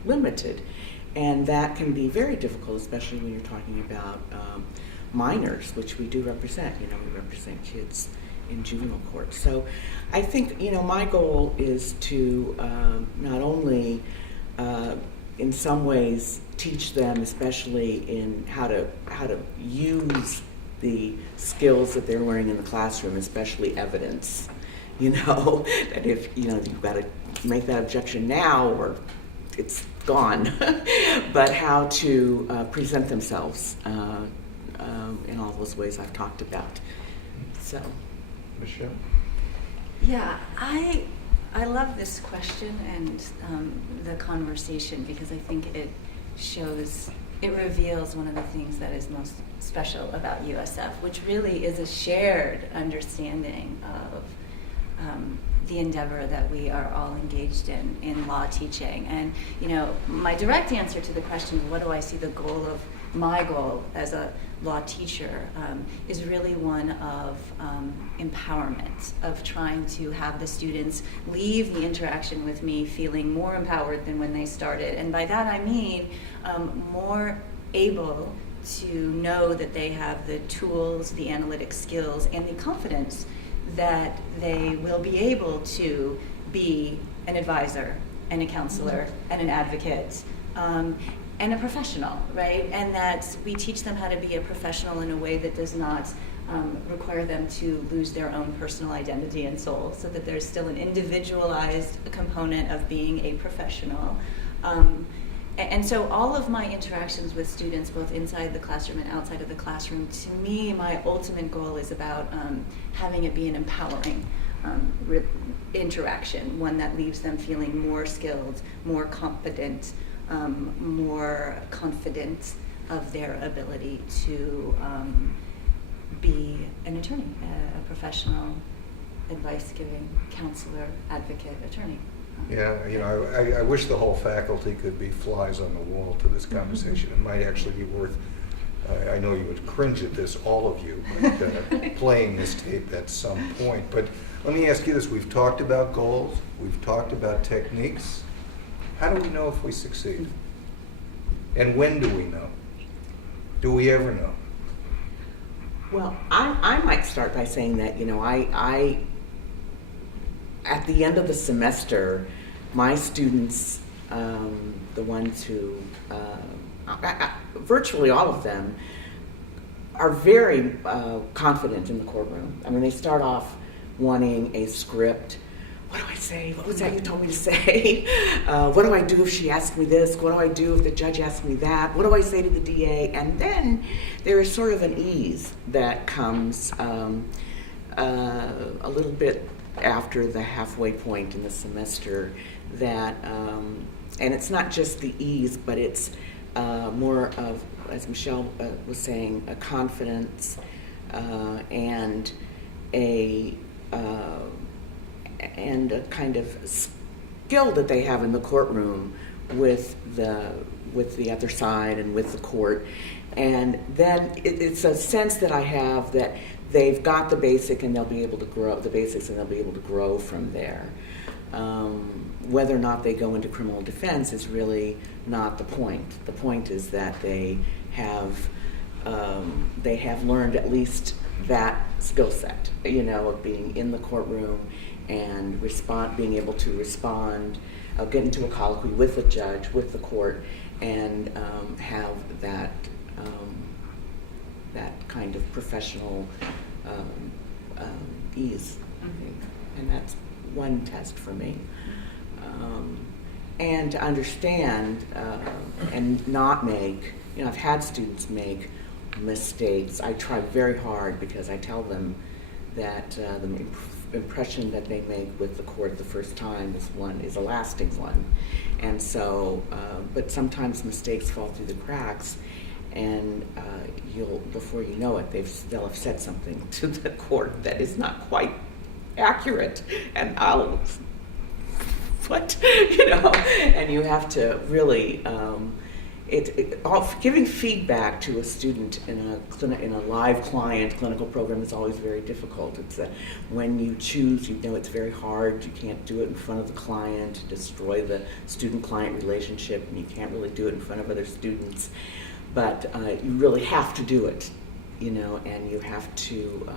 limited. And that can be very difficult, especially when you're talking about minors, which we do represent. We represent kids in juvenile court. So I think, my goal is to not only in some ways teach them, especially in how to use the skills that they're learning in the classroom, especially evidence. That if you've got to make that objection now or it's gone, but how to present themselves in all those ways I've talked about. So, Michelle? Yeah, I love this question and the conversation, because I think it reveals one of the things that is most special about USF, which really is a shared understanding of the endeavor that we are all engaged in law teaching. And my direct answer to the question of what do I see my goal as a law teacher is really one of empowerment, of trying to have the students leave the interaction with me feeling more empowered than when they started. And by that I mean more able to know that they have the tools, the analytic skills, and the confidence that they will be able to be an advisor and a counselor and an advocate and a professional, right? And that we teach them how to be a professional in a way that does not require them to lose their own personal identity and soul, so that there's still an individualized component of being a professional. And so all of my interactions with students, both inside the classroom and outside of the classroom, to me, my ultimate goal is about having it be an empowering interaction, one that leaves them feeling more skilled, more competent, more confident of their ability to be an attorney, a professional, advice-giving, counselor, advocate, attorney. Yeah, I wish the whole faculty could be flies on the wall to this conversation. It might actually be worth, I know you would cringe at this, all of you, but playing this tape at some point. But let me ask you this. We've talked about goals. We've talked about techniques. How do we know if we succeed? And when do we know? Do we ever know? well, I might start by saying that, I at the end of the semester, my students, the ones who, virtually all of them, are very confident in the courtroom. I mean, they start off wanting a script. What do I say? What was that you told me to say? What do I do if she asks me this? What do I do if the judge asks me that? What do I say to the DA? And then there is sort of an ease that comes a little bit after the halfway point in the semester that, and it's not just the ease, but it's more of, as Michelle was saying, a confidence and a kind of skill that they have in the courtroom with the other side and with the court. And then it's a sense that I have that they've got the basics and they'll be able to grow from there. Whether or not they go into criminal defense is really not the point. The point is that they have learned at least that skill set, of being in the courtroom and being able to respond, get into a colloquy with the judge, with the court, and have that kind of professional ease, I think. And that's one test for me. And to understand and not make, I've had students make mistakes. I try very hard because I tell them that the impression that they make with the court the first time is a lasting one. And so, but sometimes mistakes fall through the cracks, and before you know it, they'll have said something to the court that is not quite accurate, and and you have to really, giving feedback to a student in a live client clinical program is always very difficult. It's when you choose, it's very hard. You can't do it in front of the client, destroy the student-client relationship, and you can't really do it in front of other students. But you really have to do it, and you have to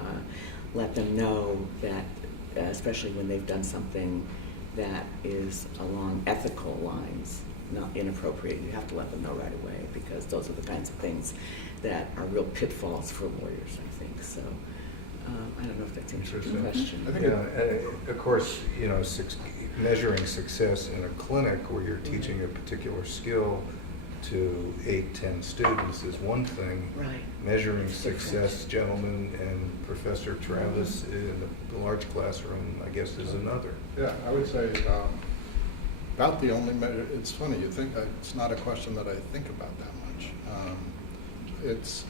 let them know that, especially when they've done something that is along ethical lines, not inappropriate, you have to let them know right away, because those are the kinds of things that are real pitfalls for lawyers, I think. So I don't know if that's answering your question. And of course, measuring success in a clinic where you're teaching a particular skill to 8-10 students is one thing. Right. Measuring success, gentlemen, and Professor Travis in the large classroom, I guess, is another. Yeah, I would say about the only measure. It's funny, you think it's not a question that I think about that much. It's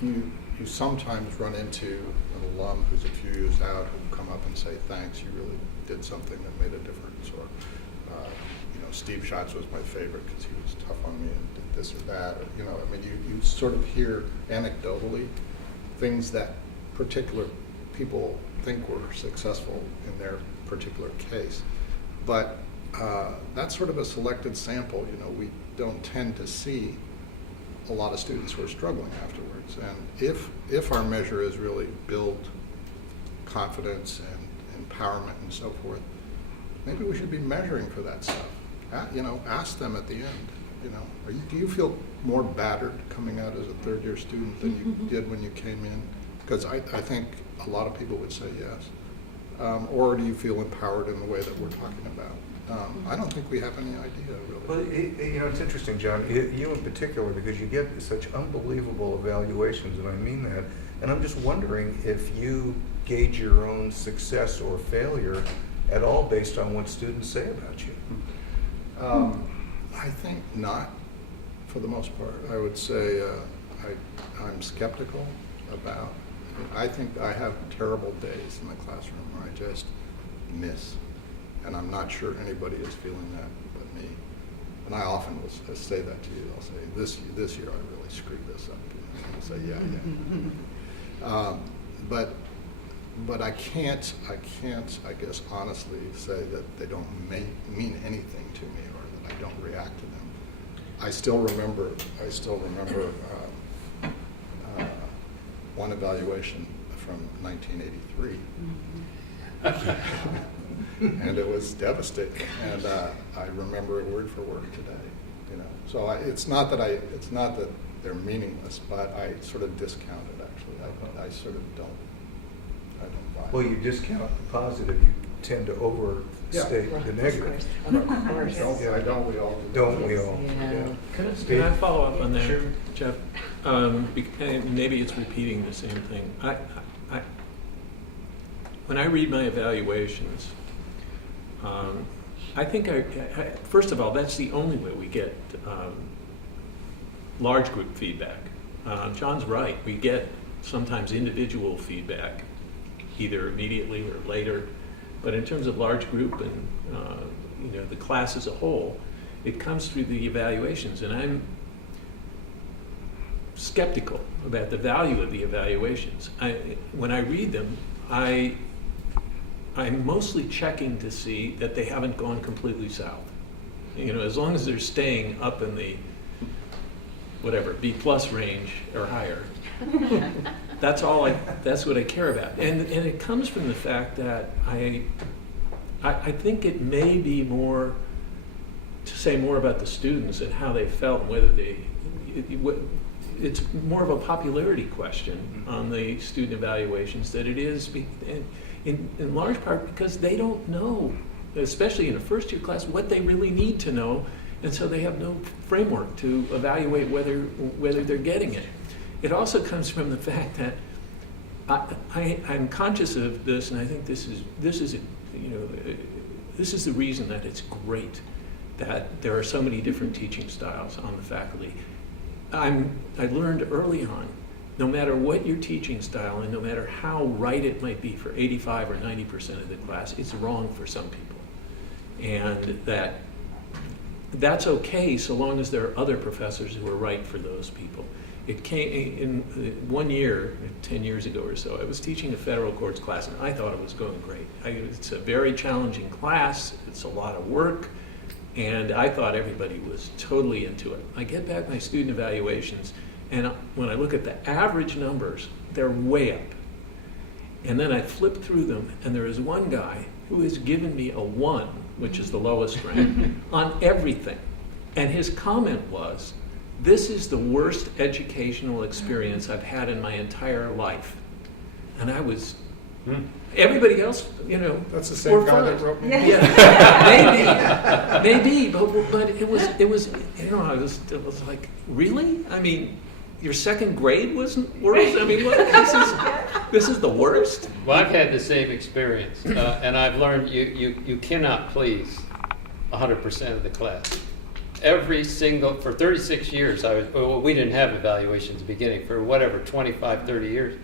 you sometimes run into an alum who's a few years out who come up and say, thanks, you really did something that made a difference. Or Steve Schatz was my favorite because he was tough on me and did this or that. Or, you sort of hear anecdotally things that particular people think were successful in their particular case. But that's sort of a selected sample. We don't tend to see a lot of students who are struggling afterwards. And if our measure is really build confidence and empowerment and so forth, maybe we should be measuring for that stuff. Ask them at the end, do you feel more battered coming out as a third-year student than you did when you came in? Because I think a lot of people would say yes. Or do you feel empowered in the way that we're talking about? I don't think we have any idea, really. Well, it's interesting, John, you in particular, because you get such unbelievable evaluations, and I mean that. And I'm just wondering if you gauge your own success or failure at all based on what students say about you. I think not, for the most part. I would say I'm skeptical about. I think I have terrible days in the classroom where I just miss, and I'm not sure anybody is feeling that but me. And I often will say that to you. I'll say, this year I really screwed this up. And I'll say, yeah. But I can't, I guess, honestly say that they don't mean anything to me or that I don't react to them. I still remember one evaluation from 1983. And it was devastating, and I remember it word for word today. So it's not that they're meaningless, but I sort of discount it. Actually, I sort of don't. I don't buy it. Well, you discount the positive, you tend to overstate the negative. Of course. Don't we all? Don't we all? Yeah. Can I follow up on that, Sure. Jeff? And maybe it's repeating the same thing. When I read my evaluations, I think first of all, that's the only way we get large group feedback. John's right. We get sometimes individual feedback, either immediately or later. But in terms of large group and the class as a whole, it comes through the evaluations, and I'm skeptical about the value of the evaluations. When I read them, I'm mostly checking to see that they haven't gone completely south. You know, as long as they're staying up in the whatever B+ range or higher, that's what I care about. And it comes from the fact that I think it may be more to say more about the students and how they felt, and whether it's more of a popularity question on the student evaluations than it is in large part because they don't know, especially in a first-year class, what they really need to know, and so they have no framework to evaluate whether they're getting it. It also comes from the fact that I'm conscious of this, and I think this is the reason that it's great that there are so many different teaching styles on the faculty. I learned early on, no matter what your teaching style and no matter how right it might be for 85 or 90% of the class, it's wrong for some people. And that's okay so long as there are other professors who are right for those people. It came in 1 year, 10 years ago or so, I was teaching a federal courts class and I thought it was going great. It's a very challenging class, it's a lot of work, and I thought everybody was totally into it. I get back my student evaluations, and when I look at the average numbers, they're way up. And then I flip through them, and there is one guy who has given me a 1, which is the lowest rank, on everything. And his comment was, "This is the worst educational experience I've had in my entire life." And I was, everybody else, you know, That's the same guy that 5. wrote me. Yeah, maybe, but it was, you know, it was like, really? I mean, your second grade wasn't worse? I mean, this is the worst? Well, I've had the same experience, and I've learned you cannot please 100% of the class. For 36 years, we didn't have evaluations at the beginning, for whatever, 25, 30 years.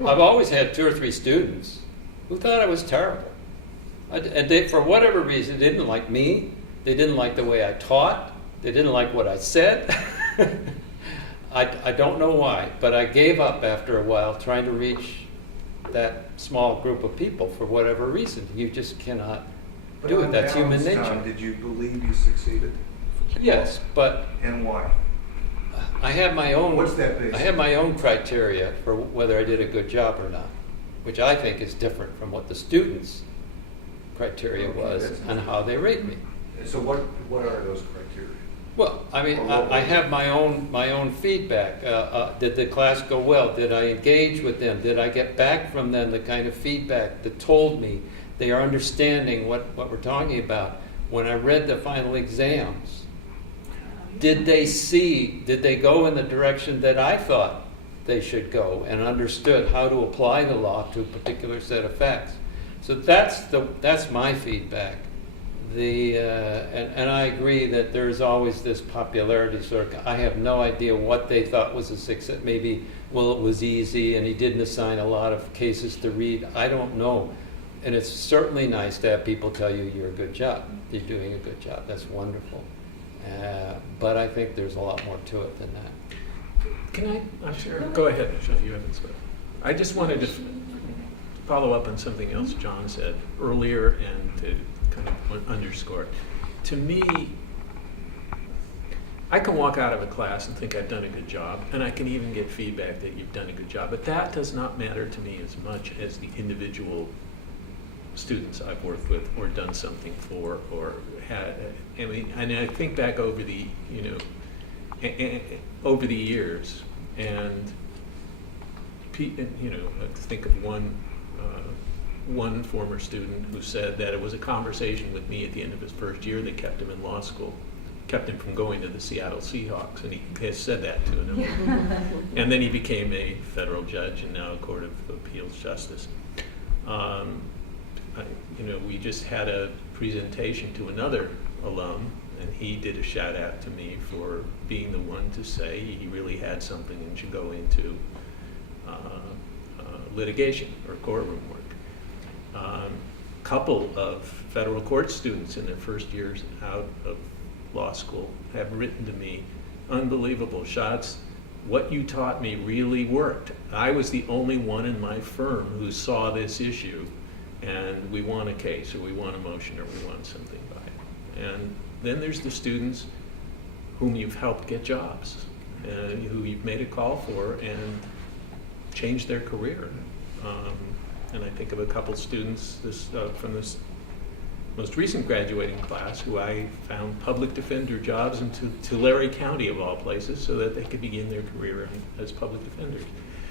I've always had 2 or 3 students who thought I was terrible. And they, for whatever reason, they didn't like me, they didn't like the way I taught, they didn't like what I said. I don't know why, but I gave up after a while trying to reach that small group of people for whatever reason. You just cannot do it. That's human nature. Did you believe you succeeded? Yes, but And why? I have my own. What's that based I have my own criteria for whether I did a good job or not, which I think is different from what the students' criteria Okay, was that's and how they rate me. So what are those criteria? Well, I mean, I have my own feedback. Did the class go well? Did I engage with them? Did I get back from them the kind of feedback that told me they are understanding what we're talking about? When I read the final exams, did they go in the direction that I thought they should go and understood how to apply the law to a particular set of facts? So that's my feedback. And I agree that there's always this popularity sort of. I have no idea what they thought was a success. Maybe, well, it was easy and he didn't assign a lot of cases to read. I don't know. And it's certainly nice to have people tell you you're a good job. You're doing a good job. That's wonderful. But I think there's a lot more to it than that. Can I? Sure. Go ahead, Michelle. You haven't spoken. I just wanted to follow up on something else John said earlier and to kind of underscore it. To me, I can walk out of a class and think I've done a good job, and I can even get feedback that you've done a good job, but that does not matter to me as much as the individual students I've worked with or done something for or had. I mean, and I think back over the, over the years, and I think of one former student who said that it was a conversation with me at the end of his first year that kept him in law school, kept him from going to the Seattle Seahawks, and he has said that to another. And then he became a federal judge and now a Court of Appeals justice. We just had a presentation to another alum, and he did a shout out to me for being the one to say he really had something and should go into litigation or courtroom work. Couple of federal court students in their first years out of law school have written to me, unbelievable, Schatz, what you taught me really worked. I was the only one in my firm who saw this issue, and we won a case, or we won a motion, or we won something by it. And then there's the students whom you've helped get jobs, who you've made a call for and changed their career. And I think of a couple students from this most recent graduating class who I found public defender jobs in Tulare County, of all places, so that they could begin their career as public defenders.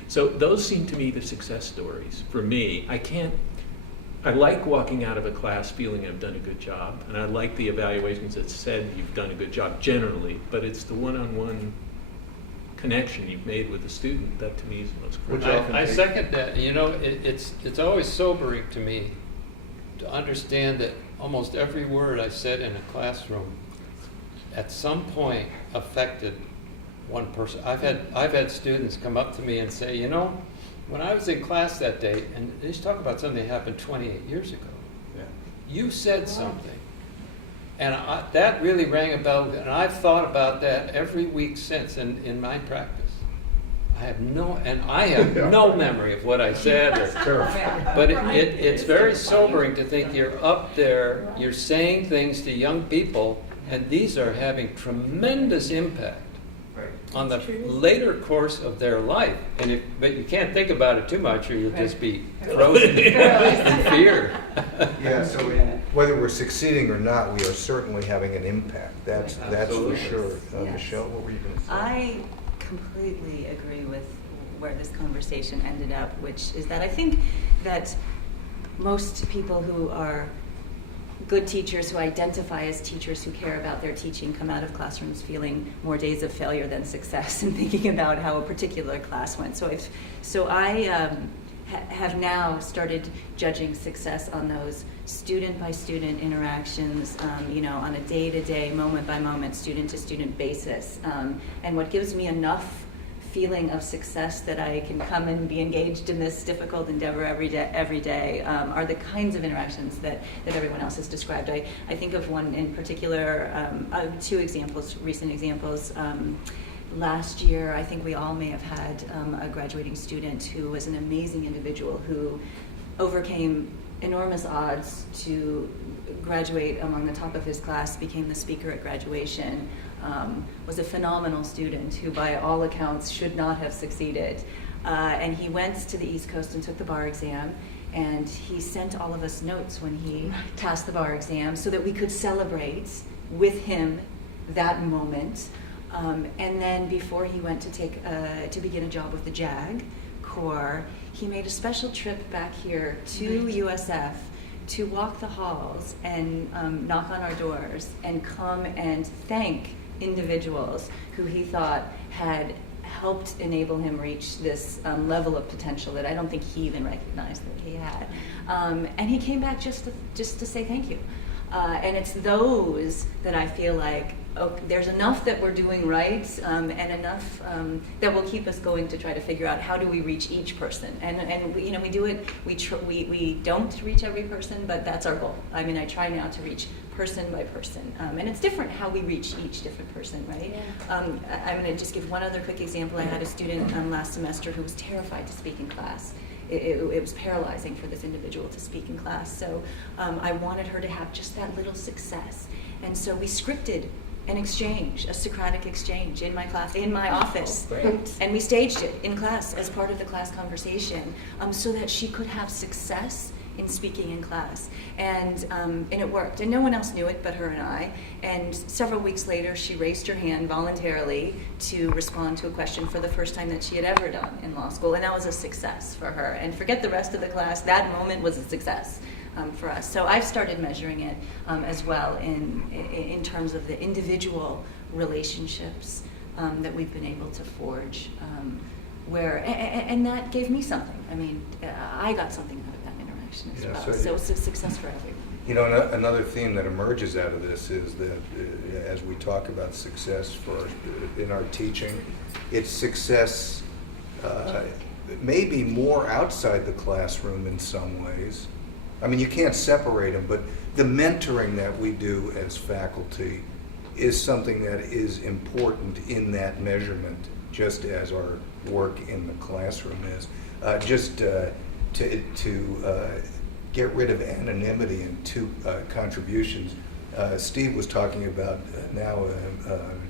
So those seem to me the success stories for me. I like walking out of a class feeling I've done a good job, and I like the evaluations that said you've done a good job generally, but it's the one-on-one connection you've made with the student that to me is the most critical. I second that. You know, it's always sobering to me to understand that almost every word I said in a classroom at some point affected one person. I've had students come up to me and say, you know, when I was in class that day, and they just talk about something that happened 28 years ago, you said something. And that really rang a bell, and I've thought about that every week since in my practice. I have no memory of what I said, but it's very sobering to think you're up there, you're saying things to young people, and these are having tremendous impact on the later course of their life. But you can't think about it too much, or you'll just be frozen in fear. Yeah, so whether we're succeeding or not, we are certainly having an impact. That's for sure. Yes. Michelle, what were you going to say? I completely agree with where this conversation ended up, which is that I think that most people who are good teachers, who identify as teachers who care about their teaching, come out of classrooms feeling more days of failure than success and thinking about how a particular class went. So I have now started judging success on those student-by-student interactions, on a day-to-day, moment-by-moment, student-to-student basis. And what gives me enough feeling of success that I can come and be engaged in this difficult endeavor every day are the kinds of interactions that everyone else has described. I think of one in particular, two examples, recent examples. Last year, I think we all may have had a graduating student who was an amazing individual who overcame enormous odds to graduate among the top of his class, became the speaker at graduation, was a phenomenal student who by all accounts should not have succeeded. And he went to the East Coast and took the bar exam, and he sent all of us notes when he passed the bar exam so that we could celebrate with him that moment. And then before he went to begin a job with the JAG Corps, he made a special trip back here to USF to walk the halls and knock on our doors and come and thank individuals who he thought had helped enable him reach this level of potential that I don't think he even recognized that he had. And he came back just to say thank you. And it's those that I feel like, there's enough that we're doing right, and enough that will keep us going to try to figure out how do we reach each person. And we do it. We don't reach every person, but that's our goal. I mean, I try now to reach person by person, and it's different how we reach each different person, right? Yeah. I'm going to just give one other quick example. I had a student last semester who was terrified to speak in class. It was paralyzing for this individual to speak in class. So I wanted her to have just that little success. And so we scripted an exchange, a Socratic exchange in my class, in my office. And we staged it in class as part of the class conversation so that she could have success in speaking in class. And it worked. And no one else knew it but her and I. And several weeks later, she raised her hand voluntarily to respond to a question for the first time that she had ever done in law school. And that was a success for her. And forget the rest of the class, that moment was a success for us. So I've started measuring it as well in terms of the individual relationships that we've been able to forge. And that gave me something. I mean, I got something out of that interaction as well. So it's a success for everyone. You know, another theme that emerges out of this is that as we talk about success in our teaching, it's success maybe more outside the classroom in some ways. I mean, you can't separate them, but the mentoring that we do as faculty is something that is important in that measurement, just as our work in the classroom is. To get rid of anonymity in two contributions. Steve was talking about now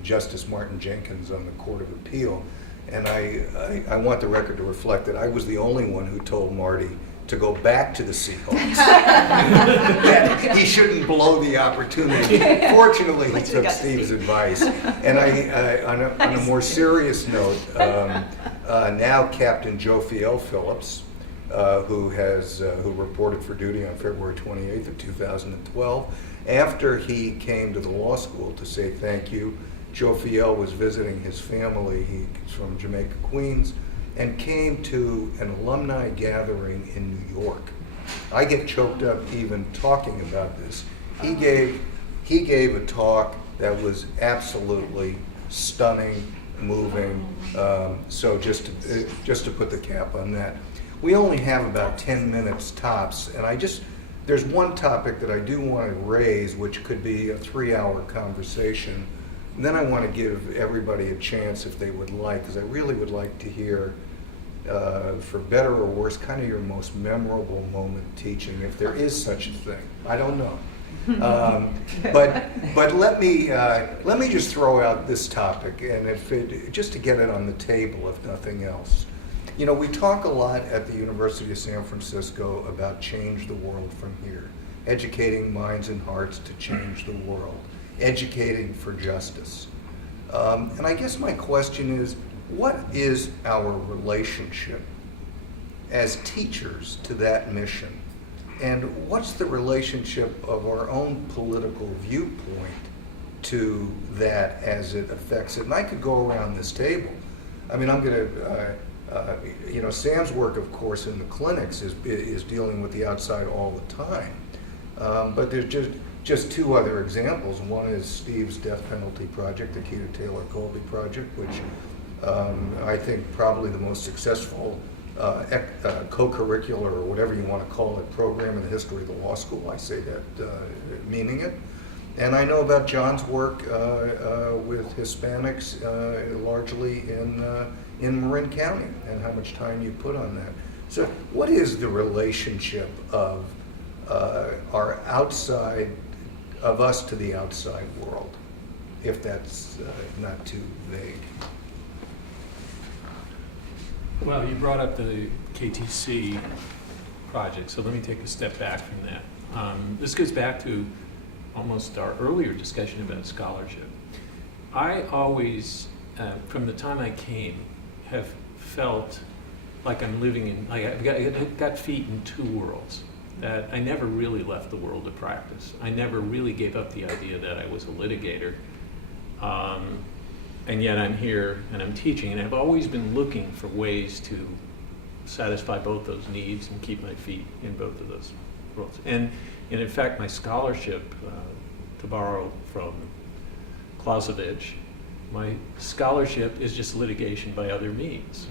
Justice Martin Jenkins on the Court of Appeal, and I want the record to reflect that I was the only one who told Marty to go back to the Seahawks. That he shouldn't blow the opportunity. Fortunately, he took Steve's advice. And on a more serious note, now Captain Joe Fiel Phillips, who reported for duty on February 28th of 2012. After he came to the law school to say thank you, Joe Fiel was visiting his family. He's from Jamaica, Queens, and came to an alumni gathering in New York. I get choked up even talking about this. He gave a talk that was absolutely stunning, moving. So just to put the cap on that. We only have about 10 minutes tops, and there's one topic that I do want to raise, which could be a 3-hour conversation. And then I want to give everybody a chance if they would like, because I really would like to hear, for better or worse, kind of your most memorable moment teaching, if there is such a thing. I don't know. But let me just throw out this topic, and just to get it on the table, if nothing else. You know, we talk a lot at the University of San Francisco about change the world from here, educating minds and hearts to change the world, educating for justice. And I guess my question is, what is our relationship as teachers to that mission? And what's the relationship of our own political viewpoint to that as it affects it? And I could go around this table. I mean, I'm going to, Sam's work, of course, in the clinics is dealing with the outside all the time. But there's just two other examples. One is Steve's death penalty project, the Keita Taylor Colby project, which I think probably the most successful co-curricular, or whatever you want to call it, program in the history of the law school. I say that meaning it. And I know about John's work with Hispanics, largely in Marin County, and how much time you put on that. So what is the relationship of our outside, of us to the outside world, if that's not too vague? Well, you brought up the KTC project, so let me take a step back from that. This goes back to almost our earlier discussion about scholarship. I always, from the time I came, have felt like I'm living in, I've got feet in two worlds, that I never really left the world of practice. I never really gave up the idea that I was a litigator. And yet I'm here and I'm teaching, and I've always been looking for ways to satisfy both those needs and keep my feet in both of those worlds. And in fact, my scholarship, to borrow from Clausewitz, my scholarship is just litigation by other means.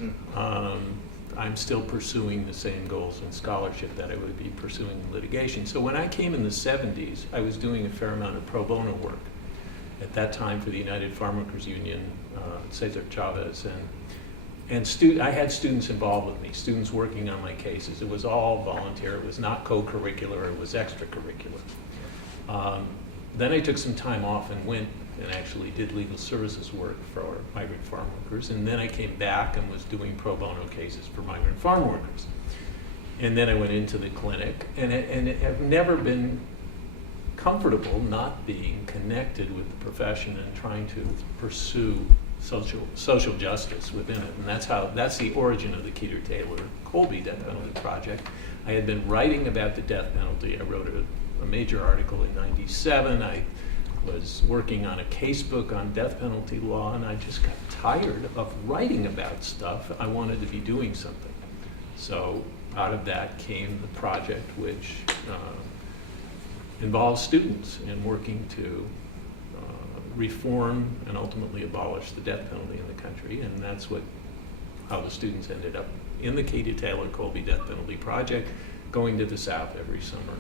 I'm still pursuing the same goals in scholarship that I would be pursuing in litigation. So when I came in the 70s, I was doing a fair amount of pro bono work. At that time for the United Farm Workers Union, Cesar Chavez, and I had students involved with me, students working on my cases. It was all volunteer. It was not co-curricular. It was extracurricular. Then I took some time off and went and actually did legal services work for migrant farm workers. And then I came back and was doing pro bono cases for migrant farm workers. And then I went into the clinic, and I've never been comfortable not being connected with the profession and trying to pursue social justice within it. And that's the origin of the Keita Taylor Colby death penalty project. I had been writing about the death penalty. I wrote a major article in '97. I was working on a case book on death penalty law, and I just got tired of writing about stuff. I wanted to be doing something. So out of that came the project, which involves students and working to reform and ultimately abolish the death penalty in the country. And that's how the students ended up in the Keita Taylor Colby death penalty project, going to the South every summer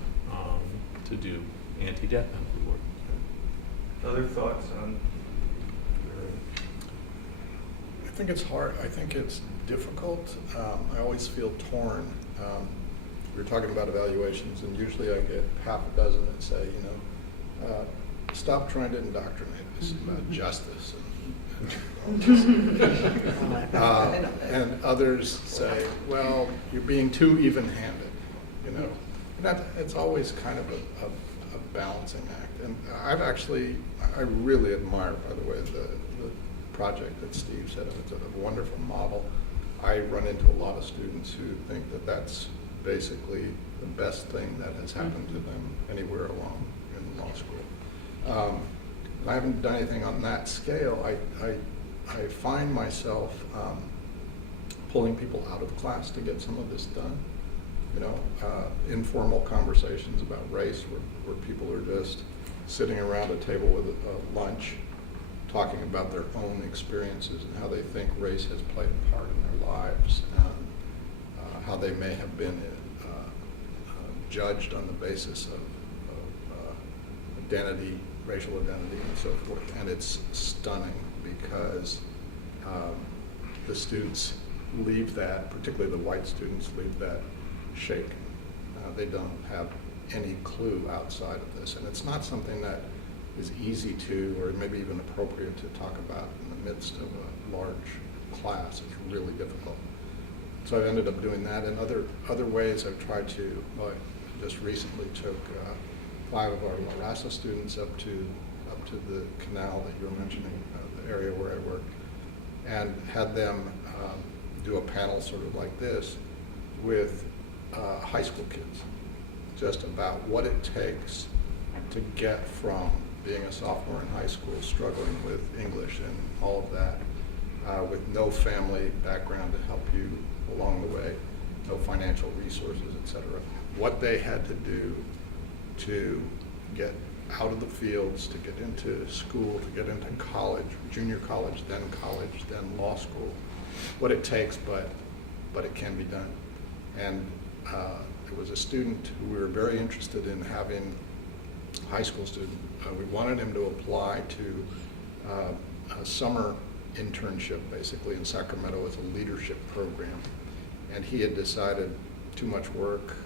to do anti-death penalty work. Other thoughts on? I think it's hard. I think it's difficult. I always feel torn. We were talking about evaluations, and usually I get half a dozen that say, stop trying to indoctrinate us about justice. And others say, well, you're being too even-handed, And it's always kind of a balancing act. And I really admire, by the way, the project that Steve said. It's a wonderful model. I run into a lot of students who think that that's basically the best thing that has happened to them anywhere along in law school. I haven't done anything on that scale. I find myself pulling people out of class to get some of this done. Informal conversations about race where people are just sitting around a table with a lunch, talking about their own experiences and how they think race has played a part in their lives, and how they may have been judged on the basis of identity, racial identity, and so forth. And it's stunning because the students leave that, particularly the white students, leave that shaken. They don't have any clue outside of this. And it's not something that is easy to, or maybe even appropriate to talk about in the midst of a large class. It's really difficult. So I've ended up doing that. In other ways, I've tried to, I just recently took 5 of our La Raza students up to the canal that you were mentioning, the area where I work, and had them do a panel sort of like this with high school kids, just about what it takes to get from being a sophomore in high school, struggling with English and all of that, with no family background to help you along the way, no financial resources, et cetera, what they had to do to get out of the fields, to get into school, to get into college, junior college, then law school, what it takes, but it can be done. And there was a student who we were very interested in having, high school student. We wanted him to apply to a summer internship, basically, in Sacramento as a leadership program. And he had decided too much work,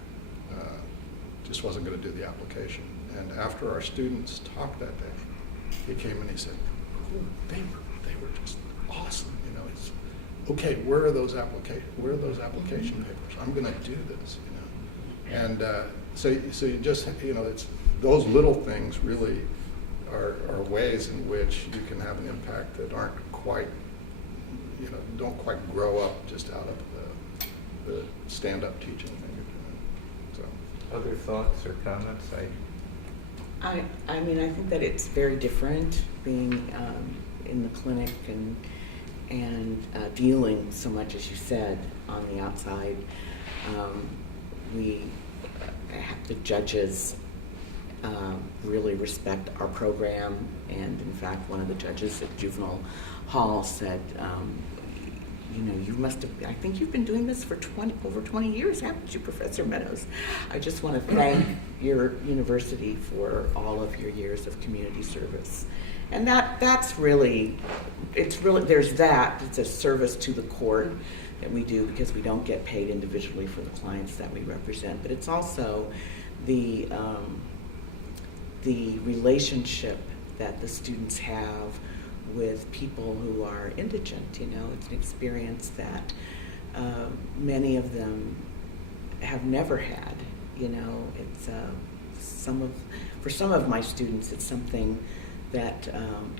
just wasn't going to do the application. And after our students talked that day, he came and he said, oh, they were just awesome. It's okay. Where are those application papers? I'm going to do this. And so you just it's those little things really are ways in which you can have an impact that aren't quite don't quite grow up just out of the stand-up teaching thing you're doing. So. Other thoughts or comments? I think that it's very different being in the clinic and dealing so much, as you said, on the outside. The judges really respect our program, and in fact, one of the judges at Juvenile Hall said, you must have, I think you've been doing this for over 20 years, haven't you, Professor Meadows? I just want to thank your university for all of your years of community service. And that's really, there's that, it's a service to the court that we do because we don't get paid individually for the clients that we represent, but it's also the relationship that the students have with people who are indigent. It's an experience that many of them have never had. It's for some of my students, it's something that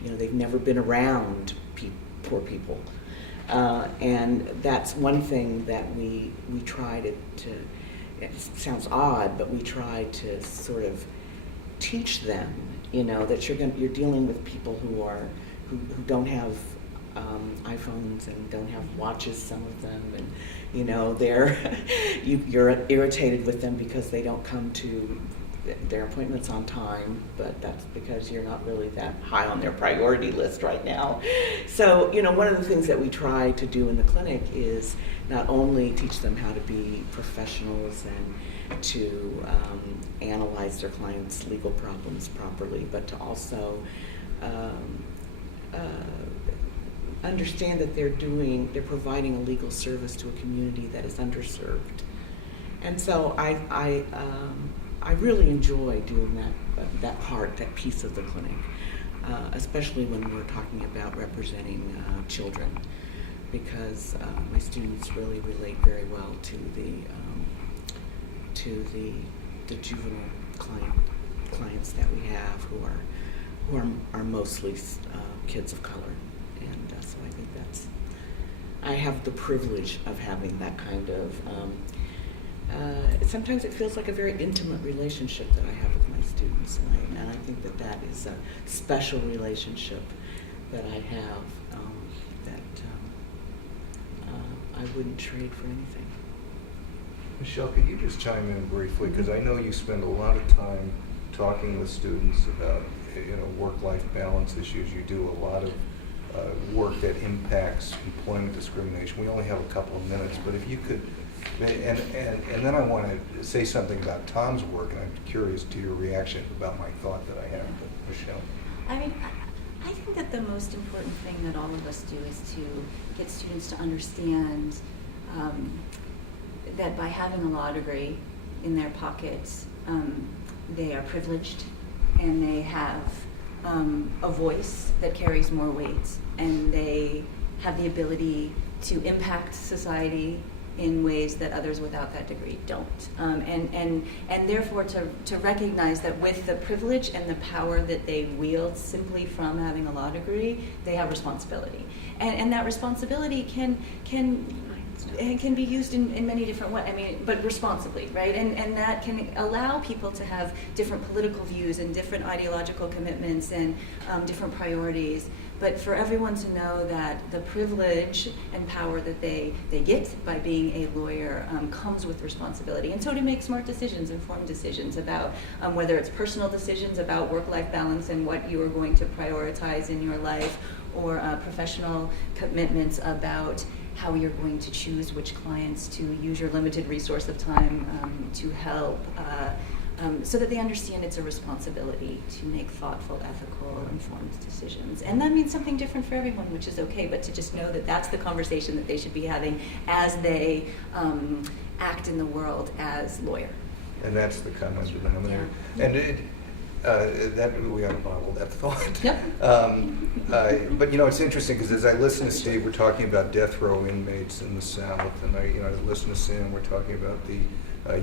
they've never been around poor people, and that's one thing that we try to. It sounds odd, but we try to sort of teach them. That you're dealing with people who don't have iPhones and don't have watches, some of them, and you're irritated with them because they don't come to their appointments on time, but that's because you're not really that high on their priority list right now. So, one of the things that we try to do in the clinic is not only teach them how to be professionals and to analyze their clients' legal problems properly, but to also understand that they're providing a legal service to a community that is underserved. And so I really enjoy doing that part, that piece of the clinic, especially when we're talking about representing children, because my students really relate very well to the juvenile clients that we have who are mostly kids of color, and so I think I have the privilege of having that kind of. Sometimes it feels like a very intimate relationship that I have with my students, and I think that is a special relationship that I have that I wouldn't trade for anything. Michelle, could you just chime in briefly? Because I know you spend a lot of time talking with students about work-life balance issues. You do a lot of work that impacts employment discrimination. We only have a couple of minutes, but if you could, and then I want to say something about Tom's work, and I'm curious to your reaction about my thought that I have. But Michelle. I mean, I think that the most important thing that all of us do is to get students to understand that by having a law degree in their pockets, they are privileged and they have a voice that carries more weight, and they have the ability to impact society in ways that others without that degree don't. And therefore to recognize that with the privilege and the power that they wield simply from having a law degree, they have responsibility. And that responsibility can be used in many different ways, but responsibly, right? And that can allow people to have different political views and different ideological commitments and different priorities. But for everyone to know that the privilege and power that they get by being a lawyer comes with responsibility. And so to make smart decisions, informed decisions about whether it's personal decisions about work-life balance and what you are going to prioritize in your life, or professional commitments about how you're going to choose which clients to use your limited resource of time to help, so that they understand it's a responsibility to make thoughtful, ethical, informed decisions. And that means something different for everyone, which is okay, but to just know that that's the conversation that they should be having as they act in the world as lawyer. And that's the common denominator. Yeah. And that we ought to bottle that thought. Yep. But it's interesting because as I listen to Steve, we're talking about death row inmates in the South, and I listen to Sam, we're talking about the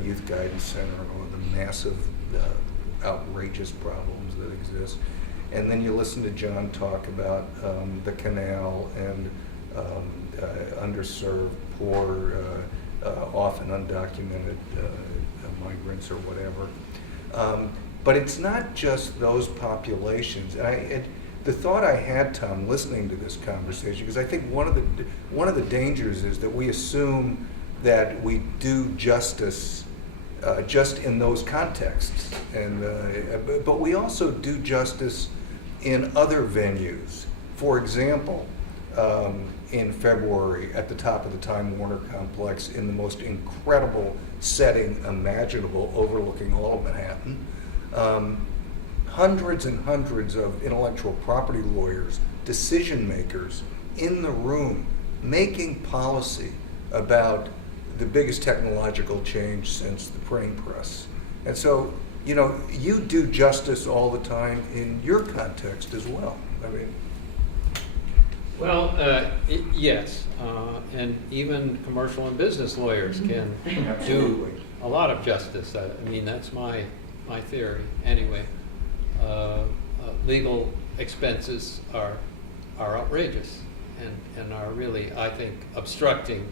Youth Guidance Center or the massive, outrageous problems that exist, and then you listen to John talk about the canal and underserved, poor, often undocumented migrants or whatever. But it's not just those populations. The thought I had, Tom, listening to this conversation, because I think one of the dangers is that we assume that we do justice just in those contexts, but we also do justice in other venues. For example, in February at the top of the Time Warner complex in the most incredible setting imaginable, overlooking all of Manhattan. Hundreds and hundreds of intellectual property lawyers, decision makers in the room making policy about the biggest technological change since the printing press. And so, you do justice all the time in your context as well. Well, yes, and even commercial and business lawyers can do a lot of justice. That's my theory anyway. Legal expenses are outrageous and are really, I think, obstructing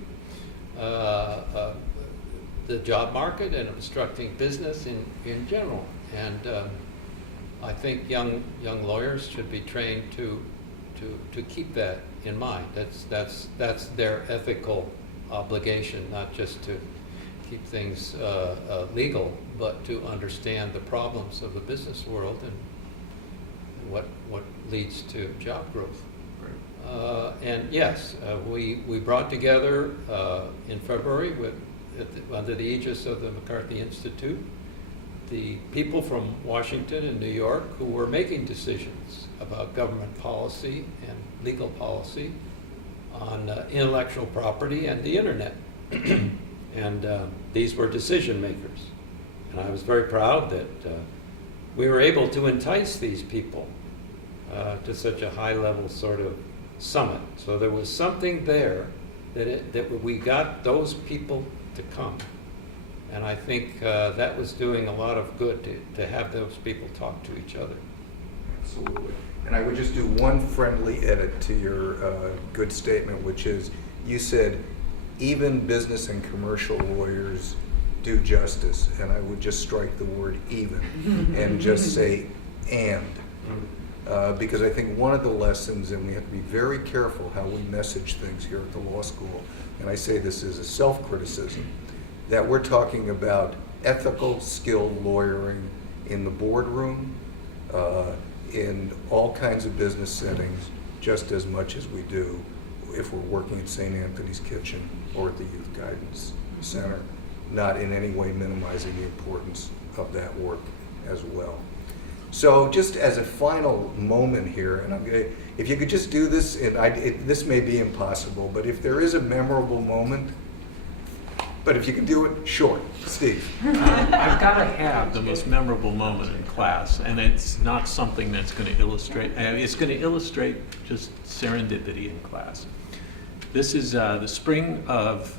the job market and obstructing business in general. And I think young lawyers should be trained to keep that in mind. That's their ethical obligation, not just to keep things legal, but to understand the problems of the business world and what leads to job growth. And yes, we brought together in February under the aegis of the McCarthy Institute the people from Washington and New York who were making decisions about government policy and legal policy on intellectual property and the internet. And these were decision makers. And I was very proud that we were able to entice these people to such a high-level sort of summit. So there was something there that we got those people to come. And I think that was doing a lot of good to have those people talk to each other. Absolutely. And I would just do one friendly edit to your good statement, which is you said even business and commercial lawyers do justice, and I would just strike the word even and just say and. Because I think one of the lessons, and we have to be very careful how we message things here at the law school, and I say this as a self-criticism, that we're talking about ethical, skilled lawyering in the boardroom, in all kinds of business settings, just as much as we do if we're working at St. Anthony's Kitchen or at the Youth Guidance Center, not in any way minimizing the importance of that work as well. So just as a final moment here, and if you could just do this, this may be impossible, but if there is a memorable moment, but if you can do it short, Steve. I've got to have the most memorable moment in class, and it's not something that's going to illustrate, it's going to illustrate just serendipity in class. This is the spring of,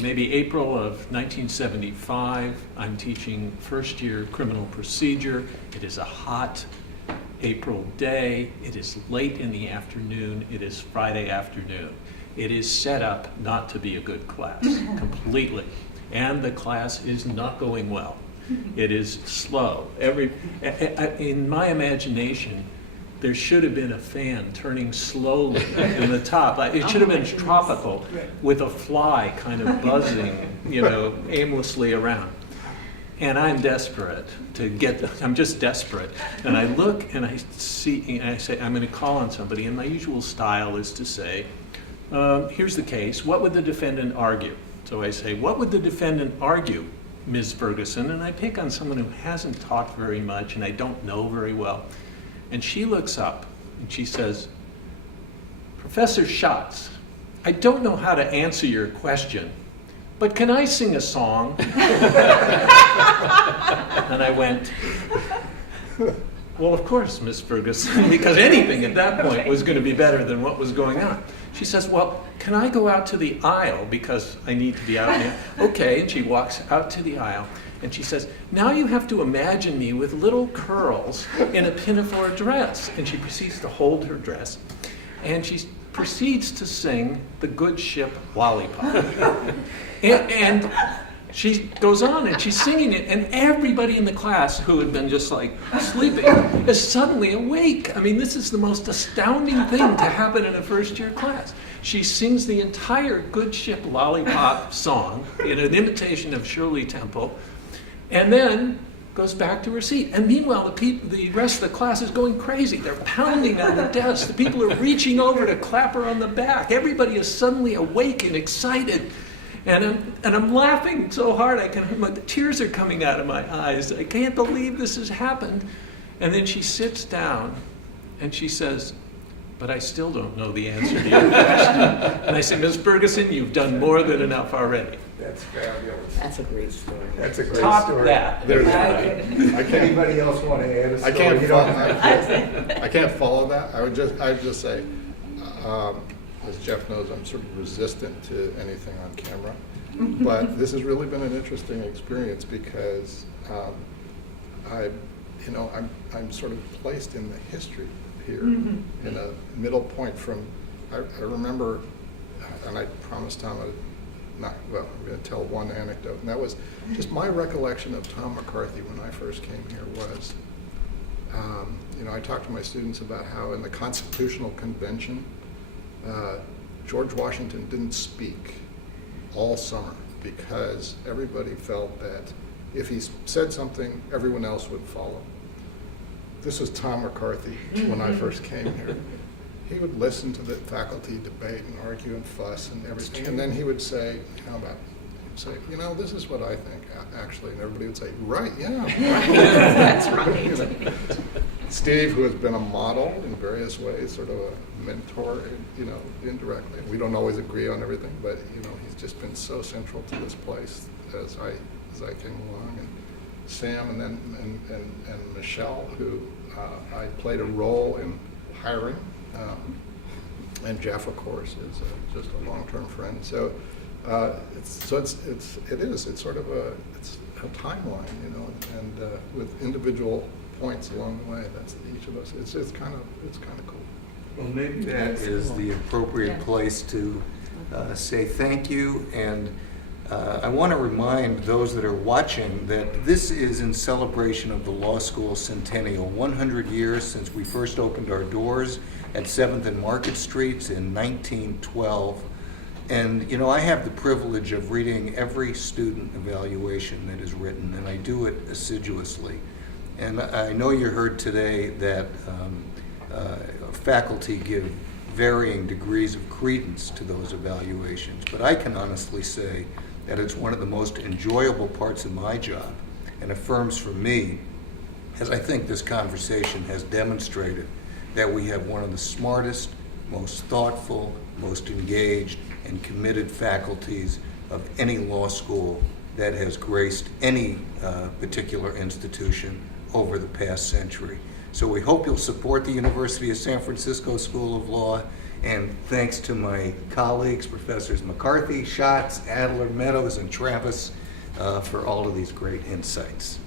maybe April of 1975. I'm teaching first year criminal procedure. It is a hot April day. It is late in the afternoon. It is Friday afternoon. It is set up not to be a good class, completely. And the class is not going well. It is slow. In my imagination, there should have been a fan turning slowly in the top. It should have been tropical with a fly kind of buzzing, aimlessly around. And I'm desperate to I'm just desperate. And I look and I see, and I say, I'm going to call on somebody. And my usual style is to say, here's the case. What would the defendant argue? So I say, what would the defendant argue, Ms. Ferguson? And I pick on someone who hasn't talked very much and I don't know very well. And she looks up and she says, Professor Schatz, I don't know how to answer your question, but can I sing a song? And I went, well, of course, Miss Ferguson, because anything at that point was going to be better than what was going on. She says, well, can I go out to the aisle because I need to be out there? Okay, and she walks out to the aisle. And she says, now you have to imagine me with little curls in a pinafore dress. And she proceeds to hold her dress. And she proceeds to sing The Good Ship Lollipop. and she goes on and she's singing it. And everybody in the class who had been just like sleeping is suddenly awake. I mean, this is the most astounding thing to happen in a first year class. She sings the entire Good Ship Lollipop song in an imitation of Shirley Temple. And then goes back to her seat. And meanwhile, the rest of the class is going crazy. They're pounding on the desk. The people are reaching over to clap her on the back. Everybody is suddenly awake and excited. And I'm laughing so hard, the tears are coming out of my eyes. I can't believe this has happened. And then she sits down and she says, but I still don't know the answer to your question. And I say, Ms. Ferguson, you've done more than enough already. That's fabulous. That's a great story. That's a great Top story. that. There's- I Anybody else want to add a story? I can't You don't follow- have to. I can't follow that. I'd just say, as Jeff knows, I'm sort of resistant to anything on camera. But this has really been an interesting experience because I'm sort of placed in the history here in a middle point from. I remember, and I promised Tom I'm going to tell one anecdote, and that was just my recollection of Tom McCarthy when I first came here was. I talked to my students about how in the Constitutional Convention, George Washington didn't speak all summer because everybody felt that if he said something, everyone else would follow. This was Tom McCarthy when I first came here. He would listen to the faculty debate and argue and fuss and everything, and then he would say, about say, this is what I think, actually. And everybody would say, right, yeah. That's right. You know. Steve, who has been a model in various ways, sort of a mentor, indirectly. We don't always agree on everything, but, he's just been so central to this place as I came along. And Sam and Michelle, who I played a role in hiring. And Jeff, of course, is just a long-term friend. So it's sort of a timeline, and with individual points along the way. That's each of us. It's kind of cool. Well, maybe that is the appropriate place to say thank you. And I want to remind those that are watching that this is in celebration of the law school centennial, 100 years since we first opened our doors at 7th and Market Streets in 1912. And, I have the privilege of reading every student evaluation that is written, and I do it assiduously. And I know you heard today that faculty give varying degrees of credence to those evaluations, but I can honestly say that it's one of the most enjoyable parts of my job, and affirms for me, as I think this conversation has demonstrated, that we have one of the smartest, most thoughtful, most engaged, and committed faculties of any law school that has graced any particular institution over the past century. So we hope you'll support the University of San Francisco School of Law, and thanks to my colleagues, Professors McCarthy, Schatz, Adler, Meadows, and Travis, for all of these great insights.